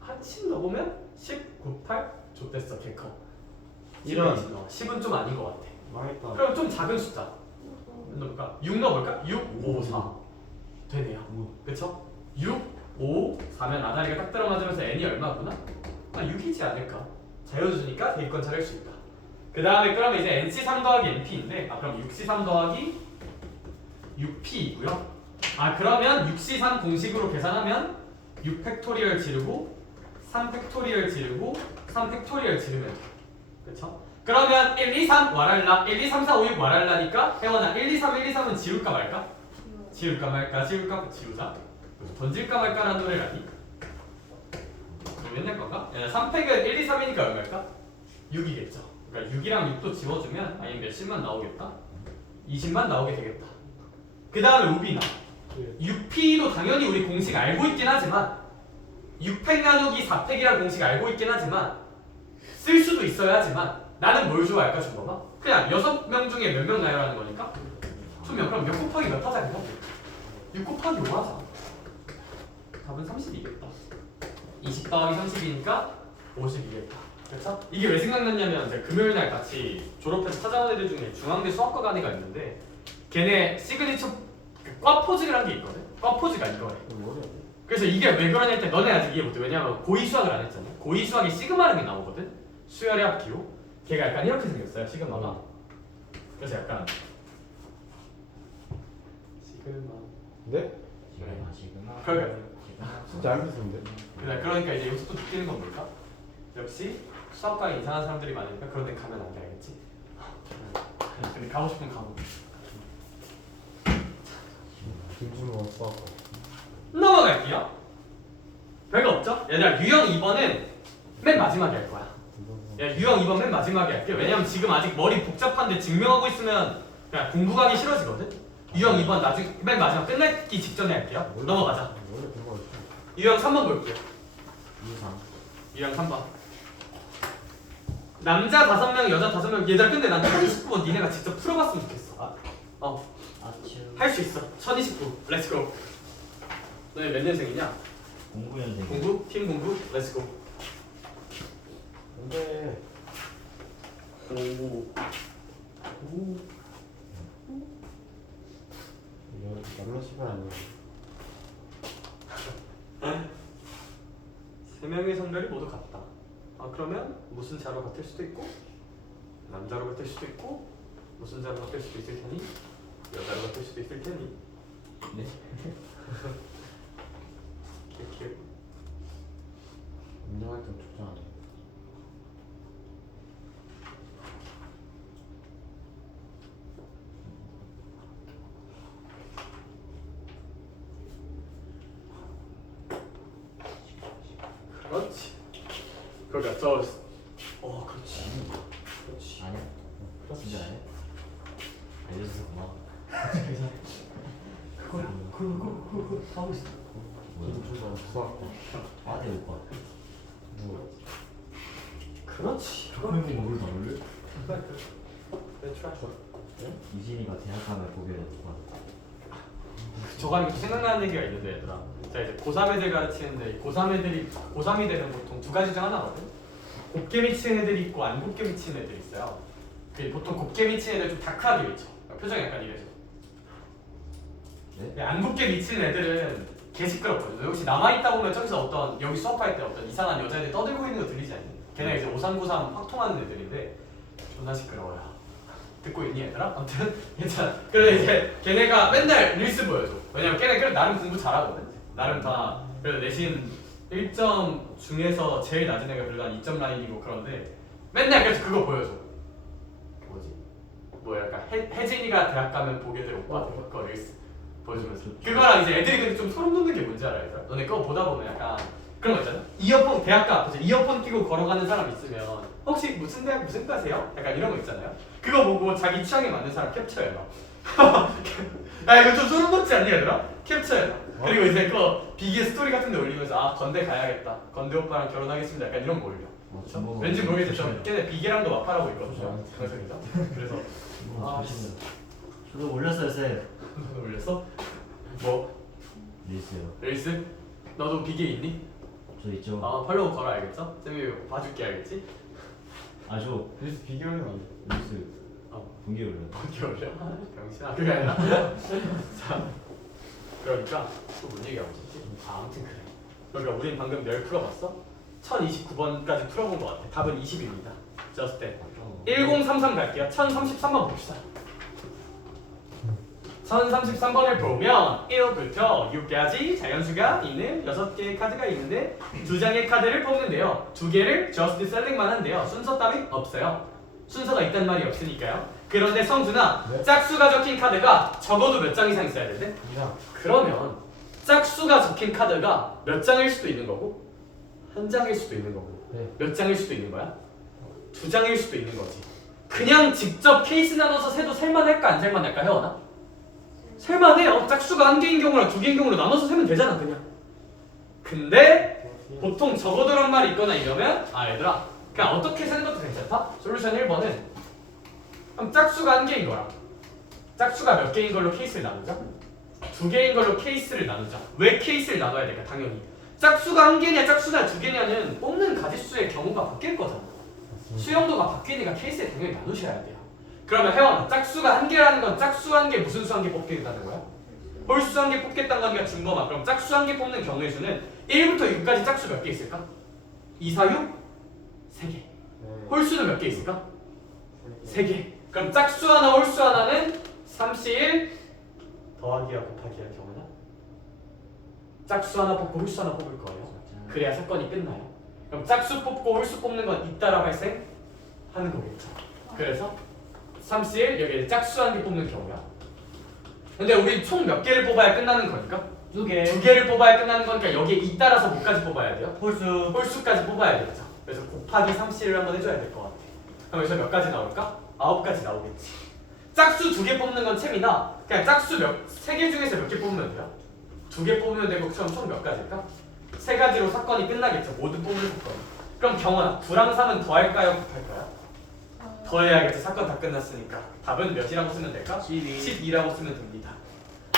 한 10 넣으면 10, 9, 8 좆됐어 개커. 이런. 10은 좀 아닌 것 같아. 망했다. 그럼 좀 작은 숫자 넣어볼까? 6 넣어볼까? 6, 5, 4 되네요. 그쵸? 6, 5, 4면 아다리가 딱 들어맞으면서 n이 얼마구나? 6이지 않을까? 자연수니까 대입권 찾을 수 있다. 그 다음에 그러면 이제 nc3 더하기 np인데 그럼 6c3 더하기 6p이고요. 그러면 6c3 공식으로 계산하면 6팩토리얼 지르고 3팩토리얼 지르고 3팩토리얼 지르면 돼. 그쵸? 그러면 1, 2, 3 와랄라 1, 2, 3, 4, 5, 6 와랄라니까 혜원아 1, 2, 3, 1, 2, 3은 지울까 말까? 지울까 말까 지우자. 던질까 말까라는 노래라니? 그럼 옛날 건가? 3팩은 1, 2, 3이니까 얼마일까? 6이겠죠. 그러니까 6이랑 6도 지워주면 아니 몇십만 나오겠다? 20만 나오게 되겠다. 그 다음에 우비나 6P도 당연히 우리 공식 알고 있긴 하지만 6팩 나누기 4팩이라는 공식 알고 있긴 하지만 쓸 수도 있어야 하지만 나는 뭘 좋아할까 준거봐? 그냥 6명 중에 몇 명 나열하는 거니까 2명. 그럼 6 곱하기 몇 하자니까? 6 곱하기 5 하자. 답은 30이겠다. 20 더하기 30이니까 50이겠다. 그렇죠? 이게 왜 생각났냐면 제가 금요일 날 같이 졸업해서 찾아온 애들 중에 중앙대 수학과 간 애가 있는데 걔네 시그니처 꽈포즈라는 게 있거든? 꽈포즈가 이거래. 그래서 이게 왜 그러냐 했더니 너네 아직 이해 못해. 왜냐면 고2 수학을 안 했잖아. 고2 수학에 시그마라는 게 나오거든? 수열의 합기호. 걔가 약간 이렇게 생겼어요 시그마가. 그래서 약간 시그마. 네? 지금 그러니까 진짜 안 됐는데. 그러니까 이제 여기서 또 느끼는 건 뭘까? 역시 수학과에 이상한 사람들이 많으니까 그런 데 가면 안 돼, 알겠지? 근데 가고 싶으면 가고. 김준호 수학. 넘어갈게요. 별거 없죠? 얘들아 유형 2번은 맨 마지막에 할 거야. 유형 2번 맨 마지막에 할게. 왜냐면 지금 아직 머리 복잡한데 증명하고 있으면 그냥 공부 가기 싫어지거든? 유형 2번 나중 맨 마지막 끝나기 직전에 할게요. 넘어가자. 원래 그런 거 있어. 유형 3번 볼게요. 이상. 유형 3번. 남자 5명, 여자 5명. 얘들아 근데 난 1029번 니네가 직접 풀어봤으면 좋겠어. 아추. 할 수 있어. 1029. 렛츠고. 너네 몇 년생이냐? 공구연생. 공부? 팀 공부? 렛츠고. 근데 오. 이거 남는 시간 아니야. 3명의 성별이 모두 같다. 그러면 무슨 자로 같을 수도 있고 남자로 바뀔 수도 있고 무슨 자로 바뀔 수도 있을 테니 여자로 바뀔 수도 있을 테니. 네? 이렇게 운동할 때 조장하네. 그렇지. 그러니까 그렇지. 그렇지. 아니야? 진짜 아니야? 알려줘서 고마워. 그거 하고 있어. 뭐야? 김준호 수학과. 아대 오빠. 누구? 그렇지. 형님 모르다 원래? 내 트라이. 유진이가 대학 가면 보게 오빠. 저거 하니까 생각나는 얘기가 있는데 얘들아. 자 이제 고3 애들 가르치는데 고3 애들이 고3이 되면 보통 두 가지 중 하나거든. 곱게 미치는 애들이 있고 안 곱게 미치는 애들이 있어요. 그 보통 곱게 미치는 애들 좀 다크하게 미쳐. 표정이 약간 이래서. 네? 안 곱게 미치는 애들은 개 시끄럽거든. 혹시 남아있다 보면 저기서 어떤 여기 수업할 때 어떤 이상한 여자애들 떠들고 있는 거 들리지 않니? 걔네 이제 5393 확통하는 애들인데 존나 시끄러워요. 듣고 있니 얘들아? 아무튼 괜찮아. 그래서 이제 걔네가 맨날 릴스 보여줘. 왜냐면 걔네 그래도 나름 공부 잘하거든. 나름 다 그래도 내신 1점 중에서 제일 낮은 애가 그래도 한 2점 라인이고 그런데 맨날 그래서 그거 보여줘. 뭐지? 뭐 약간 혜진이가 대학 가면 보게 될 오빠들 그거 릴스 보여주면서 그거랑 이제 애들이 근데 좀 소름 돋는 게 뭔지 알아 얘들아? 너네 그거 보다 보면 약간 그런 거 있잖아? 이어폰 대학가 앞에서 이어폰 끼고 걸어가는 사람 있으면 혹시 무슨 대학 무슨 과세요? 약간 이런 거 있잖아요. 그거 보고 자기 취향에 맞는 사람 캡처해놔. 야 이거 좀 소름 돋지 않니 얘들아? 캡처해놔. 그리고 이제 그거 비기의 스토리 같은 데 올리면서 아 건대 가야겠다. 건대 오빠랑 결혼하겠습니다. 약간 이런 거 올려. 그렇죠? 왠지 모르겠지만 걔네 비계랑도 마파라고 있거든요. 그래서 그래서 아 저도 올렸어요 쌤. 너 올렸어? 뭐? 릴스요. 릴스? 너도 비계 있니? 저 있죠. 아 팔로우 걸어 알겠어? 쌤이 봐줄게 알겠지? 아저 그래서 비교하면 안 돼. 릴스 분기 올려. 어디 올려? 병신아 그게 아니라 자 그러니까 또 뭔 얘기하고 있었지? 아 아무튼 그래 그러니까 우린 방금 열 풀어봤어? 1029번까지 풀어본 것 같아. 답은 20입니다. just that 1033 갈게요. 1033번 봅시다. 1033번을 보면 1부터 6까지 자연수가 있는 6개의 카드가 있는데 2장의 카드를 뽑는데요. 2개를 just select만 한대요. 순서 따윈 없어요. 순서가 있단 말이 없으니까요. 그런데 성준아, 네? 짝수가 적힌 카드가 적어도 몇 장 이상 있어야 되는데? 이상. 그러면 짝수가 적힌 카드가 몇 장일 수도 있는 거고 한 장일 수도 있는 거고 네. 몇 장일 수도 있는 거야? 2장일 수도 있는 거지. 그냥 직접 케이스 나눠서 세도 셀만할까 안 셀만할까 혜원아? 셀만해요. 짝수가 1개인 경우랑 2개인 경우로 나눠서 세면 되잖아 그냥. 근데 보통 적어도란 말이 있거나 이러면 아 얘들아 그냥 어떻게 세는 것도 괜찮다? 솔루션 1번은 그럼 짝수가 1개인 거야. 짝수가 몇 개인 걸로 케이스를 나누자? 2개인 걸로 케이스를 나누자. 왜 케이스를 나눠야 될까? 당연히 짝수가 1개냐 짝수가 2개냐는 뽑는 가짓수의 경우가 바뀔 거잖아. 수용도가 바뀌니까 케이스에 당연히 나누셔야 돼요. 그러면 혜원아 짝수가 1개라는 건 짝수 1개 무슨 수 1개 뽑겠다는 거야? 홀수 1개 뽑겠다는 거니까 준범아 그럼 짝수 1개 뽑는 경우의 수는 1부터 6까지 짝수 몇 개 있을까? 2, 4, 6? 3개. 네. 홀수는 몇 개 있을까? 3개. 그럼 짝수 하나 홀수 하나는 3C1 더하기와 곱하기의 경우나 짝수 하나 뽑고 홀수 하나 뽑을 거예요. 그래야 사건이 끝나요. 그럼 짝수 뽑고 홀수 뽑는 건 잇따라 발생하는 거겠죠. 그래서 3C1 여기에 짝수 한 개 뽑는 경우야. 근데 우리 총 몇 개를 뽑아야 끝나는 거니까? 2개. 2개를 뽑아야 끝나는 거니까 여기에 잇따라서 뭐까지 뽑아야 돼요? 홀수. 홀수까지 뽑아야겠죠. 그래서 곱하기 3C를 한번 해줘야 될 것 같아. 그럼 여기서 몇 가지 나올까? 9가지 나오겠지. 짝수 2개 뽑는 건 챔이나 그냥 짝수 3개 중에서 몇 개 뽑으면 돼요? 2개 뽑으면 되고 그럼 총 몇 가지일까? 3가지로 사건이 끝나겠죠. 모든 뽑는 사건. 그럼 경원아 9랑 3은 더할까요? 곱할까요? 더해야겠죠. 사건 다 끝났으니까. 답은 몇이라고 쓰면 될까? 12라고 쓰면 됩니다.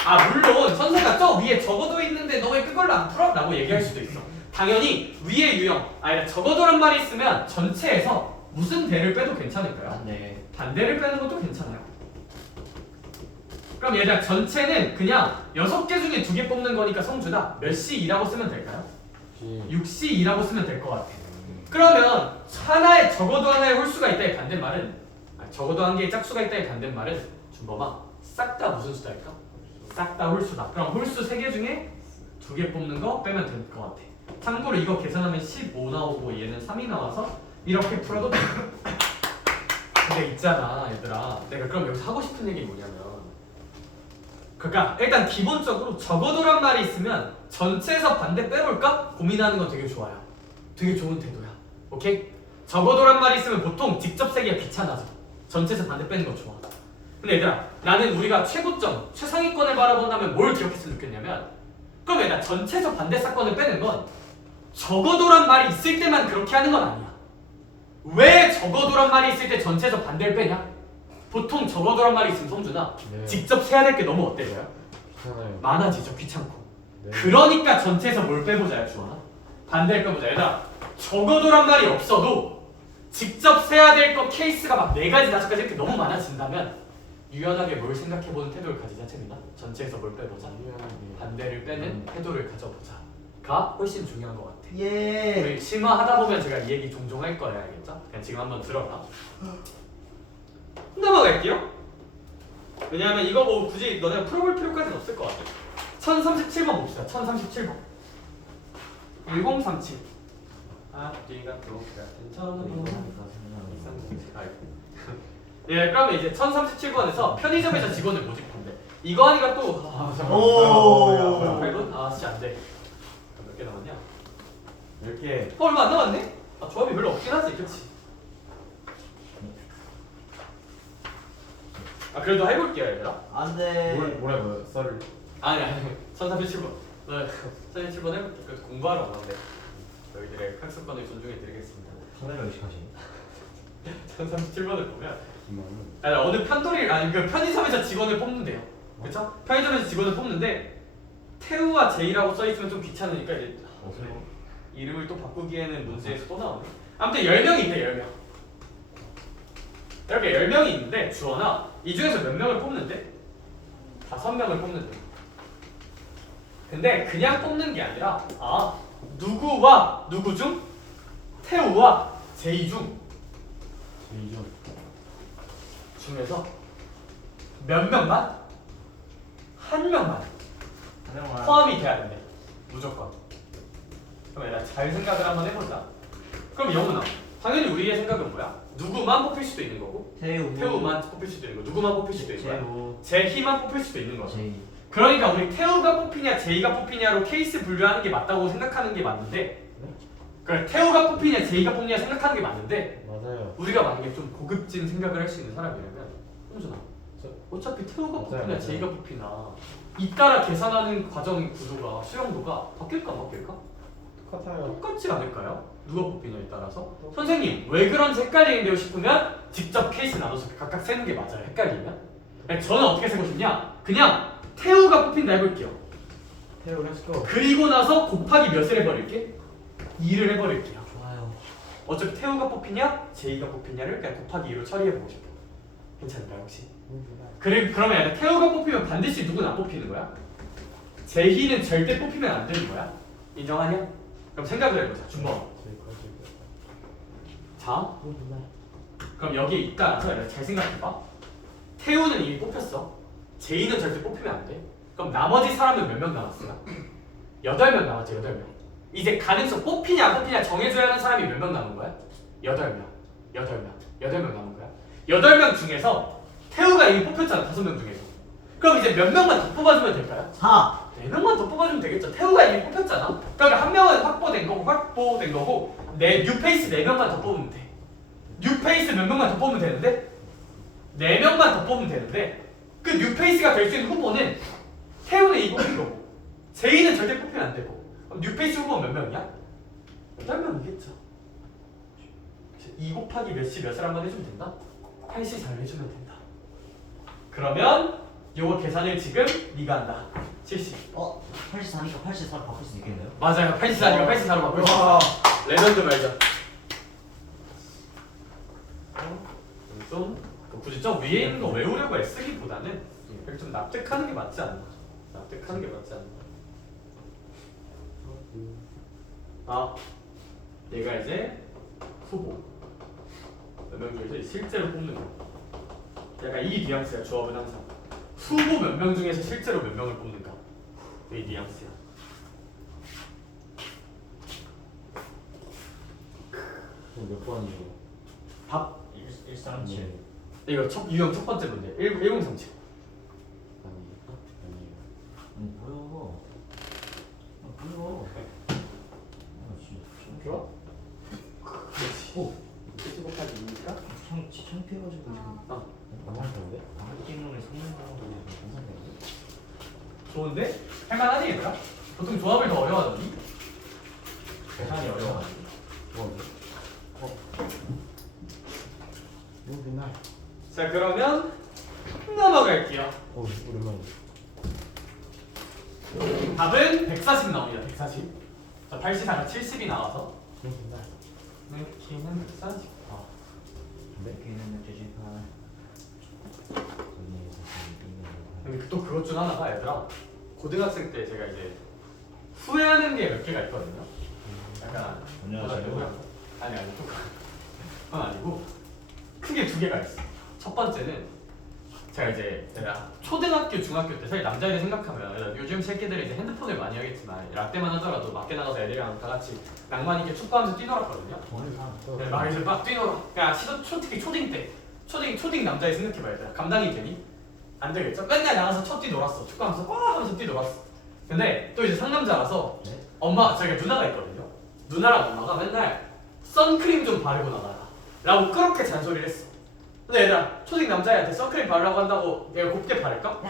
아 물론 선생가 저 위에 적어도 있는데 너 왜 그걸로 안 풀어? 라고 얘기할 수도 있어. 당연히 위에 유형 아니라 적어도란 말이 있으면 전체에서 무슨 대를 빼도 괜찮을까요? 네. 반대를 빼는 것도 괜찮아요. 그럼 얘들아 전체는 그냥 6개 중에 2개 뽑는 거니까 성준아 몇 C2라고 쓰면 될까요? 6C2라고 쓰면 될 것 같아. 그러면 하나의 적어도 하나의 홀수가 있다의 반대말은 적어도 한 개의 짝수가 있다의 반대말은 준범아 싹 다 무슨 수다일까? 싹 다 홀수다. 그럼 홀수 3개 중에 2개 뽑는 거 빼면 될 것 같아. 참고로 이거 계산하면 15 나오고 얘는 3이 나와서 이렇게 풀어도 돼. 근데 있잖아 얘들아, 내가 그럼 여기서 하고 싶은 얘기 뭐냐면, 그러니까 일단 기본적으로 적어도란 말이 있으면 전체에서 반대 빼볼까? 고민하는 건 되게 좋아요. 되게 좋은 태도야. 오케이? 적어도란 말이 있으면 보통 직접 세기가 귀찮아져. 전체에서 반대 빼는 거 좋아. 근데 얘들아, 나는 우리가 최고점, 최상위권을 바라본다면 뭘 기억했으면 좋겠냐면, 그럼 얘들아 전체에서 반대 사건을 빼는 건 적어도란 말이 있을 때만 그렇게 하는 건 아니야. 왜 적어도란 말이 있을 때 전체에서 반대를 빼냐? 보통 적어도란 말이 있으면 성준아 네. 직접 세야 될 게 너무 어때요? 귀찮아요. 많아지죠. 귀찮고. 네. 그러니까 전체에서 뭘 빼보자요, 주원아. 반대를 빼보자. 얘들아, 적어도란 말이 없어도 직접 세야 될 거 케이스가 막 4가지 5가지 이렇게 너무 많아진다면 유연하게 뭘 생각해보는 태도를 가지자. 채민아, 전체에서 뭘 빼보자. 유연하게. 반대를 빼는 태도를 가져보자가 훨씬 중요한 것 같아. 예. 우리 심화하다 보면 제가 이 얘기 종종 할 거예요, 알겠죠? 그냥 지금 한번 들어라. 넘어갈게요. 왜냐하면 이거 뭐 굳이 너네가 풀어볼 필요까지는 없을 것 같아. 1037번 봅시다. 1037번. 1037. 앞뒤가 똑같은 1037. 예, 그러면 이제 1037번에서 편의점에서 직원을 모집한대. 이거 하니까 또 오. 8분? 아, 진짜 안 돼. 몇 개 남았냐? 이렇게 얼마 안 남았네? 아, 조합이 별로 없긴 하지, 그렇지? 아, 그래도 해볼게요, 얘들아. 안돼. 뭐라고요? 썰을. 아니 1337번. 1337번 해볼게. 그래서 공부하러 왔는데 저희들의 학습관을 존중해드리겠습니다. 카메라 의식하시네. 1037번을 보면 기만은. 어느 편돌이 아니 그 편의점에서 직원을 뽑는데요. 그렇죠? 편의점에서 직원을 뽑는데 태우와 제이라고 써 있으면 좀 귀찮으니까 이제 이름을 또 바꾸기에는 문제에서 또 나오네. 아무튼 10명이 있대. 10명. 이렇게 10명이 있는데 주원아 이 중에서 몇 명을 뽑는데? 5명을 뽑는데. 근데 그냥 뽑는 게 아니라 누구와 누구 중? 태우와 제이 중 제이전. 중에서 몇 명만? 한 명만 하나만. 포함이 돼야 된대. 무조건. 그럼 얘들아 잘 생각을 한번 해보자. 그럼 영훈아 당연히 우리의 생각은 뭐야? 누구만 뽑힐 수도 있는 거고 태우만 뽑힐 수도 있는 거, 누구만 뽑힐 수도 있는 거야. 태우. 제희만 뽑힐 수도 있는 거야. 제이. 그러니까 우리 태우가 뽑히냐 제이가 뽑히냐로 케이스 분류하는 게 맞다고 생각하는 게 맞는데, 그러니까 태우가 뽑히냐 제이가 뽑히냐 생각하는 게 맞는데, 맞아요. 우리가 만약에 좀 고급진 생각을 할 수 있는 사람이라면 홍준아 어차피 태우가 맞아요, 뽑히나 맞아요. 제이가 뽑히나 잇따라 계산하는 과정 구조가 수용도가 바뀔까 안 바뀔까? 똑같아요. 똑같지 않을까요? 누가 뽑히냐에 따라서. 선생님 왜 그런지 헷갈리는데요 싶으면 직접 케이스 나눠서 각각 세는 게 맞아요. 헷갈리면. 저는 어떻게 세고 싶냐? 그냥 태우가 뽑힌다 해볼게요. 태우 렛츠고. 그리고 나서 곱하기 몇을 해버릴게? 2를 해버릴게요. 좋아요. 어차피 태우가 뽑히냐 제이가 뽑히냐를 그냥 곱하기 2로 처리해보고 싶어. 괜찮을까요 혹시? 그러면 약간 태우가 뽑히면 반드시 누구는 안 뽑히는 거야? 제희는 절대 뽑히면 안 되는 거야? 인정하냐? 그럼 생각을 해보자. 준범. 자, 그럼 여기에 있다라서 잘 생각해봐. 태우는 이미 뽑혔어. 제이는 절대 뽑히면 안 돼. 그럼 나머지 사람은 몇 명 남았어요? 8명 남았죠. 8명. 이제 가능성 뽑히냐 안 뽑히냐 정해줘야 하는 사람이 몇 명 남은 거야? 8명. 8명 남은 거야. 8명 중에서 태우가 이미 뽑혔잖아. 5명 중에서. 그럼 이제 몇 명만 더 뽑아주면 될까요? 4. 4명만 더 뽑아주면 되겠죠. 태우가 이미 뽑혔잖아. 그러니까 한 명은 확보된 거고 뉴페이스 4명만 더 뽑으면 돼. 뉴페이스 몇 명만 더 뽑으면 되는데 4명만 더 뽑으면 되는데 그 뉴페이스가 될 수 있는 후보는 태우는 이미 뽑힌 거고 제이는 절대 뽑히면 안 되고. 그럼 뉴페이스 후보는 몇 명이야? 8명이겠죠. 2 곱하기 몇을 한번 해주면 된다? 8시 4를 해주면 된다. 그러면 요거 계산을 지금 네가 한다. 70. 84니까 84로 바꿀 수 있겠네요? 맞아요. 84니까 84로 바꿀 수 있어. 레전드 말자. 좀 굳이 저 위에 있는 거 외우려고 애쓰기보다는 이렇게 좀 납득하는 게 맞지 않나? 납득하는 게 맞지 않나? 얘가 이제 후보 몇 명 중에서 실제로 뽑는 거. 약간 이 뉘앙스야. 조합은 항상 후보 몇 명 중에서 실제로 몇 명을 뽑는가. 이 뉘앙스야. 그럼 몇 번이죠? 답 137 이거 유형 첫 번째 문제 1037. 뭐야? 뭐야? 진짜 좋아? 오 75까지 입니까? 창피해가지고 지금 너무 좋은데? 방학 때문에 성능하고 공산되는데? 좋은데? 할만하니 얘들아? 보통 조합을 더 어려워하더니 계산이 어려워. 뭐? 너무 빛나. 자 그러면 넘어갈게요. 오랜만에. 답은 140 나옵니다. 140. 자 8시사가 70이 나와서 너무 빛나. 키는 140. 걔는 78 근데 또 그것 중 하나가 얘들아 고등학생 때 제가 이제 후회하는 게 몇 개가 있거든요. 약간 안녕하세요. 아니 그건 아니고 크게 두 개가 있어. 첫 번째는 제가 이제 내가 초등학교 중학교 때 사실 남자애들 생각하면 요즘 새끼들이 이제 핸드폰을 많이 하겠지만 라떼만 하더라도 밖에 나가서 애들이랑 다 같이 낭만 있게 축구하면서 뛰놀았거든요. 네, 막 이제 막 뛰놀아. 그러니까 특히 초딩 때 초딩 남자애 생각해봐야 돼. 감당이 되니? 안 되겠죠? 맨날 나가서 뛰놀았어. 축구하면서 와 하면서 뛰놀았어. 근데 또 이제 상남자라서 네? 제가 누나가 있거든요. 누나랑 엄마가 맨날 선크림 좀 바르고 나가라 라고 그렇게 잔소리를 했어. 근데 얘들아 초딩 남자애한테 선크림 바르라고 한다고 얘가 곱게 바를까?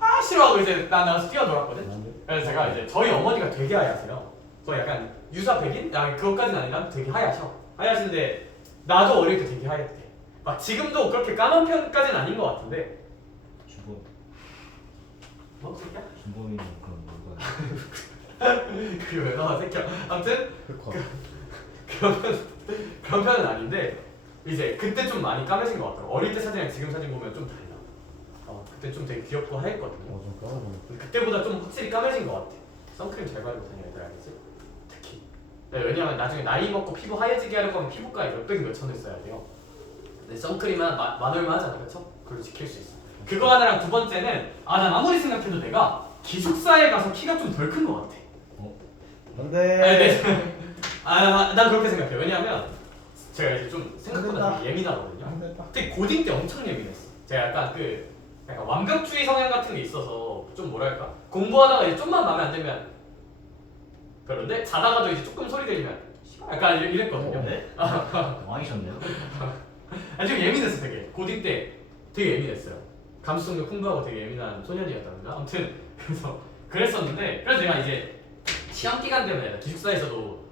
아 싫어하고 이제 나 나가서 뛰어놀았거든. 그래서 제가 이제 저희 어머니가 되게 하얗세요. 거의 약간 유사 백인? 야 그것까지는 아니라 되게 하얗셔. 하얗신데 나도 어릴 때 되게 하얗대. 막 지금도 그렇게 까만 편까지는 아닌 것 같은데. 주범 뭐 새끼야? 주범이는 그런 뭔가 그게 왜 나와 새끼야? 아무튼 그거. 그런 편은 아닌데 이제 그때 좀 많이 까매진 것 같더라고. 어릴 때 사진이랑 지금 사진 보면 좀 달라. 그때 좀 되게 귀엽고 하였거든요. 좀 까다로워. 근데 그때보다 좀 확실히 까매진 것 같아. 선크림 잘 바르고 다녀야 돼, 알겠지? 특히. 네, 왜냐면 나중에 나이 먹고 피부 하얘지게 하려고 하면 피부과에 몇백 몇천을 써야 돼요. 근데 선크림은 만 얼마 하잖아, 그렇죠? 그걸 지킬 수 있어. 그거 하나랑 두 번째는 난 아무리 생각해도 내가 기숙사에 가서 키가 좀 덜 큰 것 같아. 안돼. 난 그렇게 생각해. 왜냐면 제가 이제 좀 생각보다 안 되게 예민하거든요. 안 된다. 특히 고딩 때 엄청 예민했어. 제가 약간 완벽주의 성향 같은 게 있어서 좀 뭐랄까 공부하다가 이제 좀만 마음에 안 들면 그런데 자다가도 이제 조금 소리 들리면 약간 이랬거든요. 네? 왕이셨네요? 좀 예민했어 되게. 고딩 때 되게 예민했어요. 감수성도 풍부하고 되게 예민한 소년이었답니다. 아무튼 그랬었는데 그래서 제가 이제 시험 기간 때문에 기숙사에서도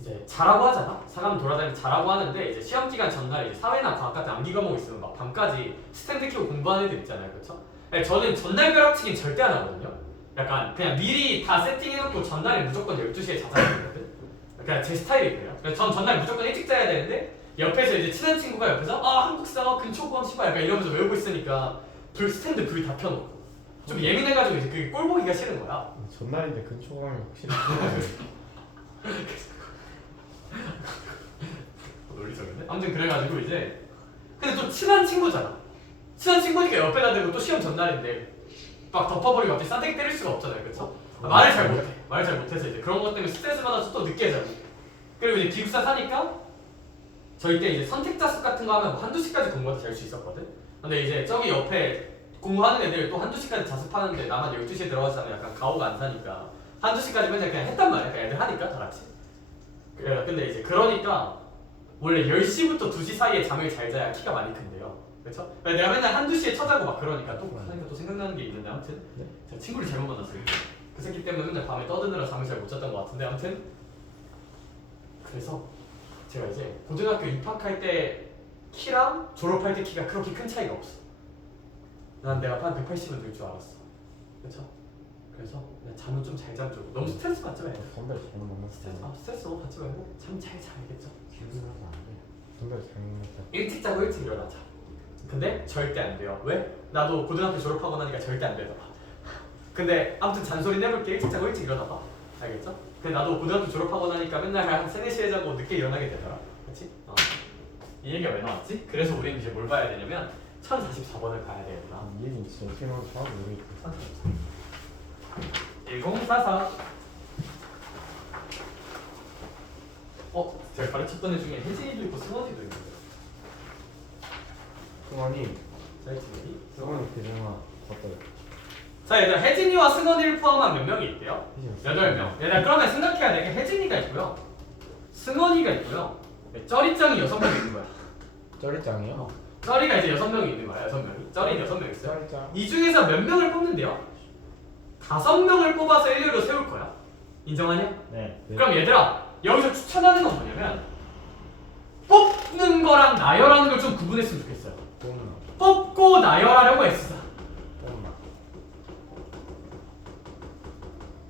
이제 자라고 하잖아. 사람 돌아다니면서 자라고 하는데 이제 시험 기간 전날에 이제 사회나 과학 같은 암기 과목 있으면 막 밤까지 스탠드 키고 공부하는 애들 있잖아요, 그렇죠? 저는 전날 벼락치기는 절대 안 하거든요. 약간 그냥 미리 다 세팅해놓고 전날에 무조건 12시에 자자는 거거든. 그냥 제 스타일이에요. 그래서 전 전날 무조건 일찍 자야 되는데 옆에서 이제 친한 친구가 옆에서 한국사 근초고함 씨발 약간 이러면서 외우고 있으니까 스탠드 불 다 켜놓고 좀 예민해가지고 이제 그게 꼴 보기가 싫은 거야. 전날인데 근초감이 확실히 심하네. 논리적인데? 아무튼 그래가지고 이제 근데 또 친한 친구잖아. 친한 친구니까 옆에다 대고 또 시험 전날인데 막 덮어버리고 갑자기 싸대기 때릴 수가 없잖아요, 그렇죠? 말을 잘 못해. 말을 잘 못해서 이제 그런 것 때문에 스트레스 받아서 또 늦게 자고. 그리고 이제 기숙사 사니까 저희 때 이제 선택자 수 같은 거 하면 뭐 한두 시까지 공부해서 잘 수 있었거든. 근데 이제 저기 옆에 공부하는 애들 또 한두 시까지 자습하는데 나만 12시에 들어가서 약간 가오가 안 사니까 한두 시까지 맨날 그냥 했단 말이야. 그냥 애들 하니까 다 같이. 그래 근데 이제 그러니까 원래 10시부터 2시 사이에 잠을 잘 자야 키가 많이 큰대요. 그렇죠? 내가 맨날 한두 시에 쳐자고 막 그러니까 또 하니까 또 생각나는 게 있는데 아무튼 제가 친구를 잘못 만났어요. 그 새끼 때문에 맨날 밤에 떠드느라 잠을 잘 못 잤던 것 같은데 아무튼 그래서 제가 이제 고등학교 입학할 때 키랑 졸업할 때 키가 그렇게 큰 차이가 없어. 난 내가 한 180은 될 줄 알았어. 그렇죠? 그래서 그냥 잠은 좀 잘 자고 너무 스트레스 받지 말고 선배 잘못 만났어. 스트레스 너무 받지 말고 잠 잘 자야겠죠? 기억이 나서 안 돼. 선배 잘못 만났다. 일찍 자고 일찍 일어나자. 근데 절대 안 돼요. 왜? 나도 고등학교 졸업하고 나니까 절대 안 되더라. 근데 아무튼 잔소리 내볼게. 일찍 자고 일찍 일어나봐. 알겠죠? 근데 나도 고등학교 졸업하고 나니까 맨날 한 3, 4시에 자고 늦게 일어나게 되더라. 그치? 이 얘기가 왜 나왔지? 그래서 우리는 이제 뭘 봐야 되냐면 1044번을 가야 돼요. 얘는 진짜 어떻게 나오는지 하나도 모르겠어. 1044. 제가 가르쳤던 애 중에 혜진이도 있고 승원이도 있는데. 승환이 자이친이. 승환이 대중아 걷다. 자, 얘들아 혜진이와 승원이를 포함한 몇 명이 있대요? 혜진이 8명. 얘들아 그러면 생각해야 될 게 혜진이가 있고요. 승원이가 있고요. 쩌리짱이 6명 있는 거야. 쩌리짱이요? 쩌리가 이제 6명이 있는 거야. 6명이. 쩌리는 6명 있어요. 쩌리짱. 이 중에서 몇 명을 뽑는데요? 5명을 뽑아서 1류로 세울 거야. 인정하냐? 네. 네. 그럼 얘들아 여기서 추천하는 건 뭐냐면 뽑는 거랑 나열하는 걸 좀 구분했으면 좋겠어요. 뽕나. 뽑고 나열하려고 했어. 뽕나.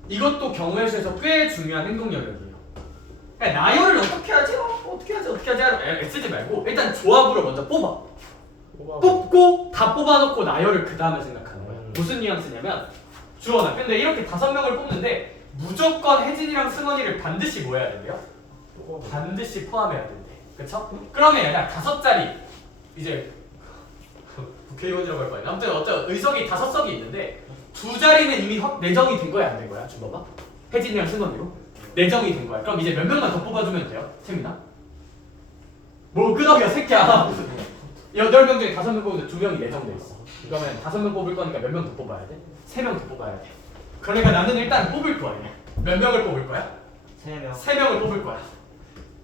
이것도 경우의 수에서 꽤 중요한 행동 영역이에요. 그러니까 나열을 어떻게 하지? 어떻게 하지? 쓰지 말고 일단 조합으로 먼저 뽑아. 뽑고 다 뽑아놓고 나열을 그 다음에 생각하는 거야. 무슨 뉘앙스냐면 주원아 근데 이렇게 5명을 뽑는데 무조건 혜진이랑 승원이를 반드시 뭐 해야 된대요? 반드시 포함해야 된대. 그쵸? 그러면 얘들아 5자리 이제 국회의원이라고 할 거야. 아무튼 의석이 5석이 있는데 2자리는 이미 내정이 된 거야 안 된 거야? 주범아? 혜진이랑 승원이로 내정이 된 거야. 그럼 이제 몇 명만 더 뽑아주면 돼요? 태민아? 뭐 끄덕여 새끼야. 8명 중에 5명 뽑는데 2명이 내정돼 있어. 그러면 5명 뽑을 거니까 몇 명 더 뽑아야 돼? 3명 더 뽑아야 돼. 그러니까 나는 일단 뽑을 거야. 몇 명을 뽑을 거야? 3명. 3명을 뽑을 거야.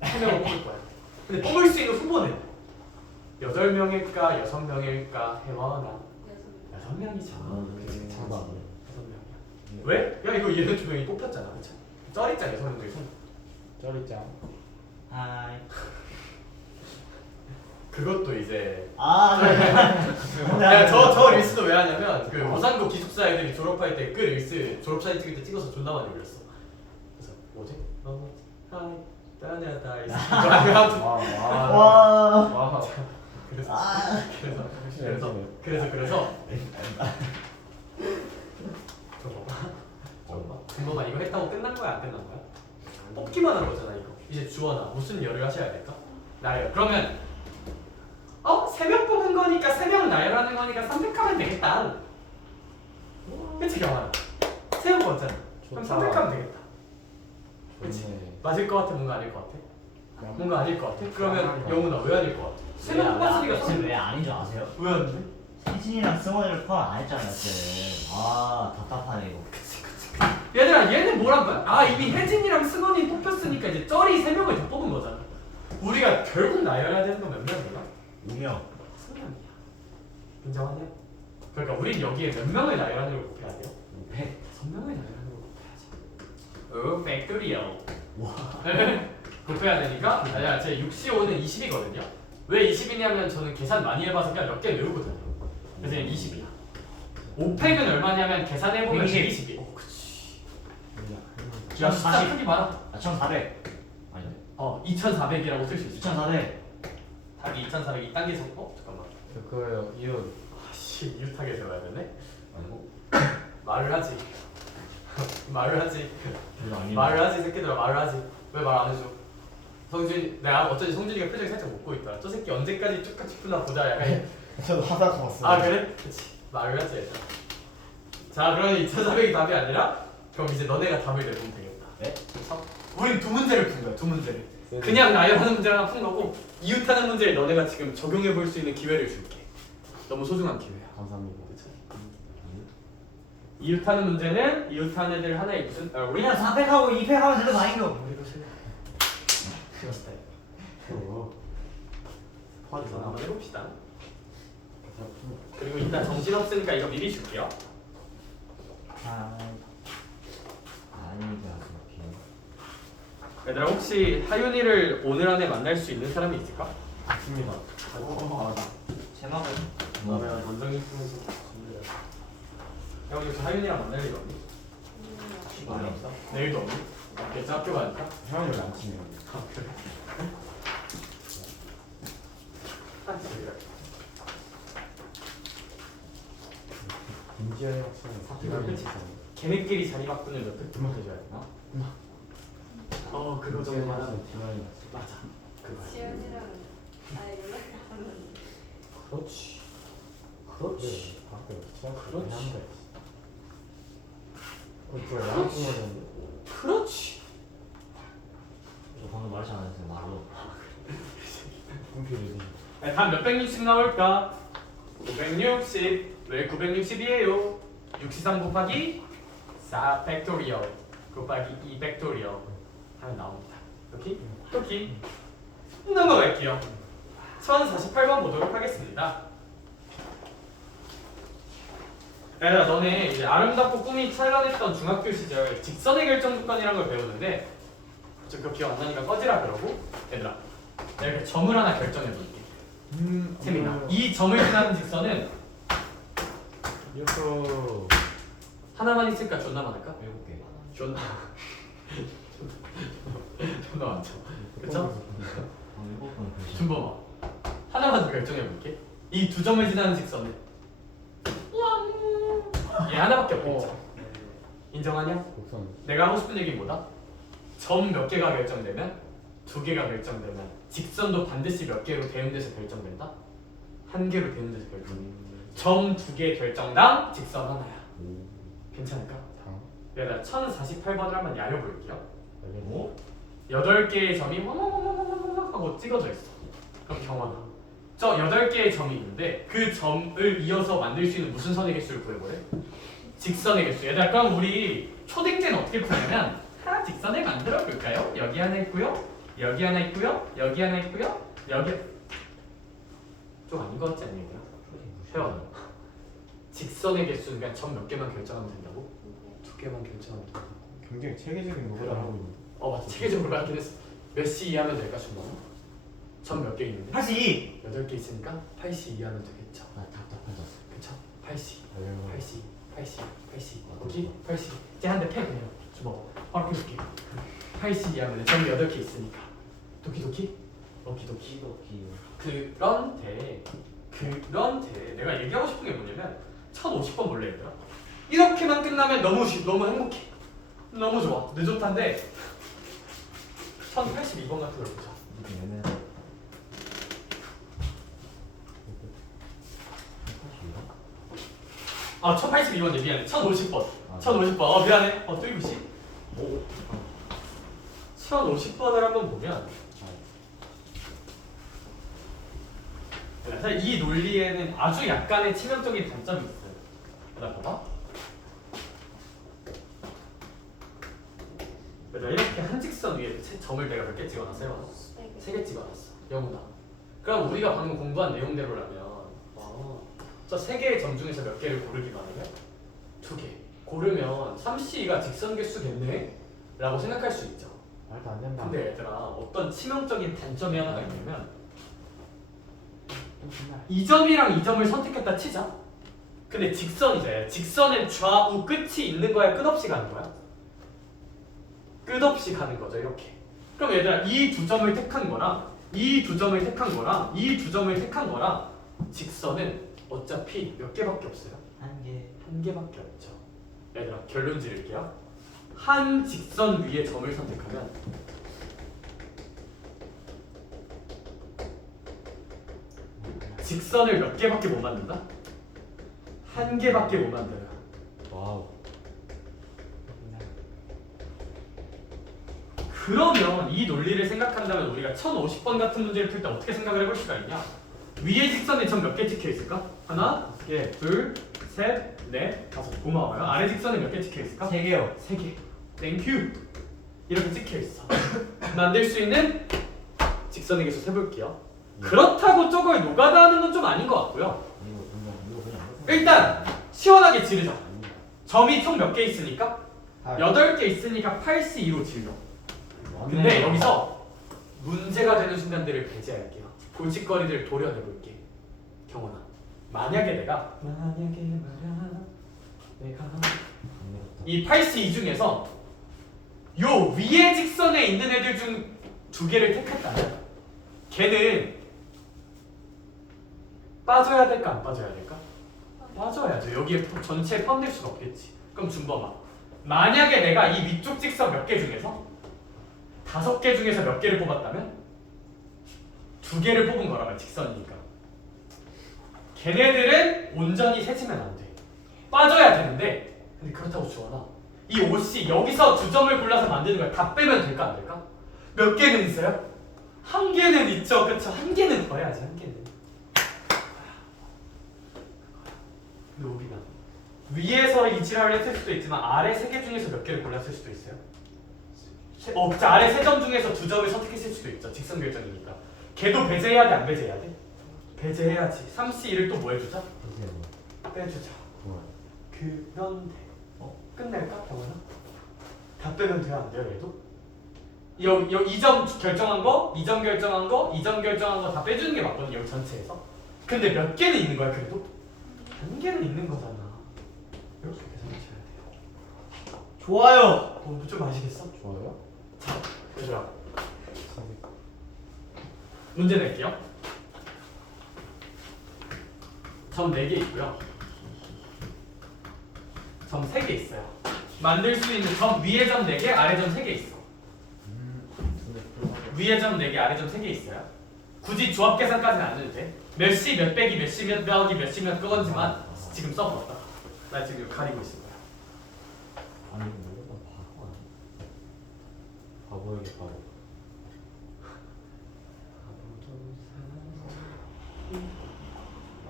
3명을 뽑을 거야. 근데 뽑을 수 있는 후보는 8명일까 6명일까 혜원아. 6명이죠. 장난. 6명이야. 왜? 야 이거 얘네 2명이 뽑혔잖아. 그쵸? 쩌리짱 6명 중에 손. 쩌리짱. 하이. 그것도 이제 네. 저 릴스도 왜 하냐면 그 모산고 기숙사 애들이 졸업할 때 그 릴스 졸업사진 찍을 때 찍어서 존나 많이 올렸어. 그래서 뭐지? 하이 따냐다 이거 와. 그래서 아. 그래서 정말 이거 했다고 끝난 거야 안 끝난 거야? 뽑기만 한 거잖아 이거. 이제 주원아 무슨 열을 하셔야 될까? 나열. 그러면 3명 뽑은 거니까 3명 나열하는 거니까 300하면 되겠다. 그치 경환아? 3명 뽑았잖아. 그럼 좋다. 300하면 되겠다. 그치? 좋네. 맞을 것 같아? 뭔가 아닐 것 같아? 뭔가 아닐 것 같아? 그러면 아니야. 영훈아 왜 아닐 것 같아? 3명 뽑았으니까 지금 왜 아닌 줄 아세요? 왜 아닌데? 혜진이랑 승원이를 포함 안 했잖아요 쌤. 아 답답하네 이거. 얘들아 얘는 뭐란 거야? 이미 혜진이랑 승원이 뽑혔으니까 이제 쩌리 3명을 더 뽑은 거잖아. 우리가 결국 나열해야 되는 건 몇 명이야? 5명. 3명이야. 인정하냐? 그러니까 우린 여기에 몇 명을 나열하는 걸 곱해야 돼요? 5명을 나열하는 걸 곱해야지. 팩토리얼. 와. 곱해야 되니까 아니야 제 6C5는 20이거든요. 왜 20이냐면 저는 계산 많이 해봐서 그냥 몇 개 외우거든요. 그래서 그냥 20이야. 5팩은 얼마냐면 계산해보면 120. 120이. 그치. 야, 야 숫자 40. 크기 많아. 1400. 아닌데. 2400이라고 쓸 수 있어. 2400. 답이 2400 이딴 게 잠깐만. 그거예요. 이웃. 아씨 이웃하게 세워야 되네. 아니고. 말을 하지. 말을 하지. 별로 아니네. 말을 하지 새끼들아 말을 하지. 왜 말 안 해줘? 성준 내가 어쩐지 성준이가 표정이 살짝 웃고 있더라. 저 새끼 언제까지 쭉쭉 짚나 보자 약간. 저도 하다가 봤어요. 그래? 그치. 말을 하지 일단. 자 그러면 2400이 답이 아니라 그럼 이제 너네가 답을 내보면 되겠다. 네? 그래서 우린 2문제를 푼 거야. 2문제를. 네. 그냥 나열하는 문제를 하나 푼 거고 이웃하는 문제를 너네가 지금 적용해 볼 수 있는 기회를 줄게. 너무 소중한 기회야. 감사합니다. 이웃하는 문제는 이웃하는 애들 하나에 무슨 우리는 400하고 200하면 되는 거 아닌가? 우리도 생각. 그렇다. 그래서 한번 해봅시다. 그리고 일단 정신 없으니까 이거 미리 줄게요. 아니가 얘들아 혹시 하윤이를 오늘 안에 만날 수 있는 사람이 있을까? 맞습니다. 제목은 내가 원장님 쓰면서 형 혹시 하윤이랑 만날 일 없니? 많이 없어? 내일도 없니? 괜찮 학교 가니까? 형이 왜안 치냐? 그래. 김지현이 학생은 사투리를 끝이 걔네끼리 자리 바꾸는 몇 팩트만 해줘야 되나? 그거 정도 말하면 디마이 맞아. 그거. 지연이랑 연락이 안 오는데. 그렇지. 그렇지. 그렇지. 그렇지. 저 방금 말하지 않았어요 말로. 네, 단 몇백육십 나올까? 960. 왜 960이에요? 63 곱하기 4 팩토리얼 곱하기 2 팩토리얼 하면 나옵니다. 오케이? 오케이. 넘어갈게요. 1048번 보도록 하겠습니다. 얘들아, 너네 이제 아름답고 꿈이 찬란했던 중학교 시절 직선의 결정조건이라는 걸 배우는데 저 그거 기억 안 나니까 꺼지라 그러고, 얘들아 내가 이렇게 점을 하나 결정해 볼게. 세민아, 이 점을 지나는 직선은 이거 하나만 있을까 존나 많을까? 7개. 존나 존나 많죠. 그쵸? 방금 7번 글씨. 준범아, 하나만 더 결정해 볼게. 이 두 점을 지나는 직선은 얘 하나밖에 없겠죠. 인정하냐? 곡선 내가 하고 싶은 얘기는 뭐다? 점 몇 개가 결정되면, 두 개가 결정되면 직선도 반드시 몇 개로 대응돼서 결정된다? 한 개로 대응돼서 결정된다. 점 두 개 결정당 직선 하나야. 괜찮을까? 당 얘들아, 1048번을 한번 야려볼게요. 뭐? 8개의 점이 하고 찍어져 있어. 그럼 경원아, 저 8개의 점이 있는데 그 점을 이어서 만들 수 있는 무슨 선의 개수를 구해보래? 직선의 개수. 얘들아, 그럼 우리 초딩 때는 어떻게 푸냐면 직선을 만들어 볼까요? 여기 하나 있고요, 여기 하나 있고요, 여기 하나 있고요, 여기 좀 아닌 것 같지 않니 얘들아? 세원, 직선의 개수는 그냥 점 몇 개만 결정하면 된다고? 두 개만 결정하면 된다고? 굉장히 체계적인 노래를 하고 있는 맞아, 체계적으로 가긴 했어. 몇 시 이하면 될까 준범아? 점 몇 개 있는데? 82 8개 있으니까 8시 이하면 되겠죠. 아 답답해졌어. 그쵸? 8시, 아이고. 8시, 8시, 8시. 오케이? 8시. 이제 한 대 패 그냥. 주먹. 바로 펴줄게. 8시 이하면 점이 8개 있으니까. 도키도키? 오키도키. 그런데 내가 얘기하고 싶은 게 뭐냐면 1050번 볼래 얘들아? 이렇게만 끝나면 너무 행복해. 너무 좋아. 늦었단데 1082번 같은 걸 보자. 얘는 아, 1082번 미안해. 1050번. 아, 1050번. 미안해. 뚜이구씨. 1050번을 한번 보면 사실 이 논리에는 아주 약간의 치명적인 단점이 있어요. 나 봐봐. 그래서 이렇게 한 직선 위에 점을 내가 몇 개 찍어놨어요? 3개 찍어놨어. 영훈아. 그럼 우리가 방금 공부한 내용대로라면 저 3개의 점 중에서 몇 개를 고르기만 하면 2개. 고르면 3C가 직선 개수겠네? 라고 생각할 수 있죠. 말도 안 된다. 근데 얘들아, 어떤 치명적인 단점이 하나가 있냐면 이 점이랑 이 점을 선택했다 치자. 근데 직선이잖아. 직선은 좌우 끝이 있는 거야? 끝없이 가는 거야? 끝없이 가는 거죠. 이렇게. 그럼 얘들아, 이 두 점을 택한 거랑 이 두 점을 택한 거랑 이 두 점을 택한 거랑 직선은 어차피 몇 개밖에 없어요? 1개. 한 개밖에 없죠. 얘들아, 결론 지를게요. 한 직선 위에 점을 선택하면 직선을 몇 개밖에 못 만든다? 한 개밖에 못 만들어요. 와우. 그러면 이 논리를 생각한다면 우리가 1050번 같은 문제를 풀 때 어떻게 생각을 해볼 수가 있냐? 위에 직선에 점 몇 개 찍혀 있을까? 하나, 둘, 셋, 넷, 다섯. 고마워요. 아래 직선에 몇 개 찍혀 있을까? 3개요. 3개. 땡큐. 이렇게 찍혀 있어. 만들 수 있는 직선의 개수 세볼게요. 그렇다고 저걸 노가다하는 건 좀 아닌 것 같고요. 이거 그냥 일단 시원하게 지르자. 점이 총 몇 개 있으니까? 8. 8개 있으니까 8C2로 질러. 근데 여기서 문제가 되는 순간들을 배제할게요. 골칫거리들을 도려내볼게. 경원아, 만약에 내가 이 8C2 중에서 요 위에 직선에 있는 애들 중 2개를 택했다면 걔는 빠져야 될까 안 빠져야 될까? 빠져야죠. 여기에 전체에 포함될 수가 없겠지. 그럼 준범아, 만약에 내가 이 위쪽 직선 몇 개 중에서 5개 중에서 몇 개를 뽑았다면 2개를 뽑은 거라면 직선이니까 걔네들은 온전히 세지면 안 돼. 빠져야 되는데 근데 그렇다고 주원아 이 옷이 여기서 두 점을 골라서 만드는 거야. 다 빼면 될까 안 될까? 몇 개는 있어요? 한 개는 있죠. 그쵸? 한 개는 더 해야지. 한 개는. 근데 우리가 위에서 이 지랄을 했을 수도 있지만 아래 세 개 중에서 몇 개를 골랐을 수도 있어요. 그쵸? 아래 세 점 중에서 두 점을 선택했을 수도 있죠. 직선 결정이니까. 걔도 배제해야 돼? 안 배제해야 돼? 배제해야지. 3C1을 또 뭐 해주자? 빼주자. 그런데 끝낼까? 병원아? 다 빼면 돼요? 안 돼요? 얘도? 이 점 결정한 거, 이 점 결정한 거, 이 점 결정한 거 다 빼주는 게 맞거든요. 여기 전체에서. 근데 몇 개는 있는 거야 그래도? 한 개는 있는 거잖아. 이렇게 계산하셔야 돼요. 좋아요. 공부 좀 아시겠어? 좋아요? 자, 얘들아 문제 낼게요. 점 4개 있고요. 점 3개 있어요. 만들 수 있는 점 위에 점 4개, 아래 점 3개 있어. 위에 점 4개, 아래 점 3개 있어요. 굳이 조합 계산까지는 안 해도 돼. 몇 시, 몇 빼기, 몇 시, 몇 빼기, 몇 시, 몇 그건지만 지금 써버렸다. 나 지금 이거 가리고 있을 거야. 아니 이거 바보 아니야? 바보에게 바보.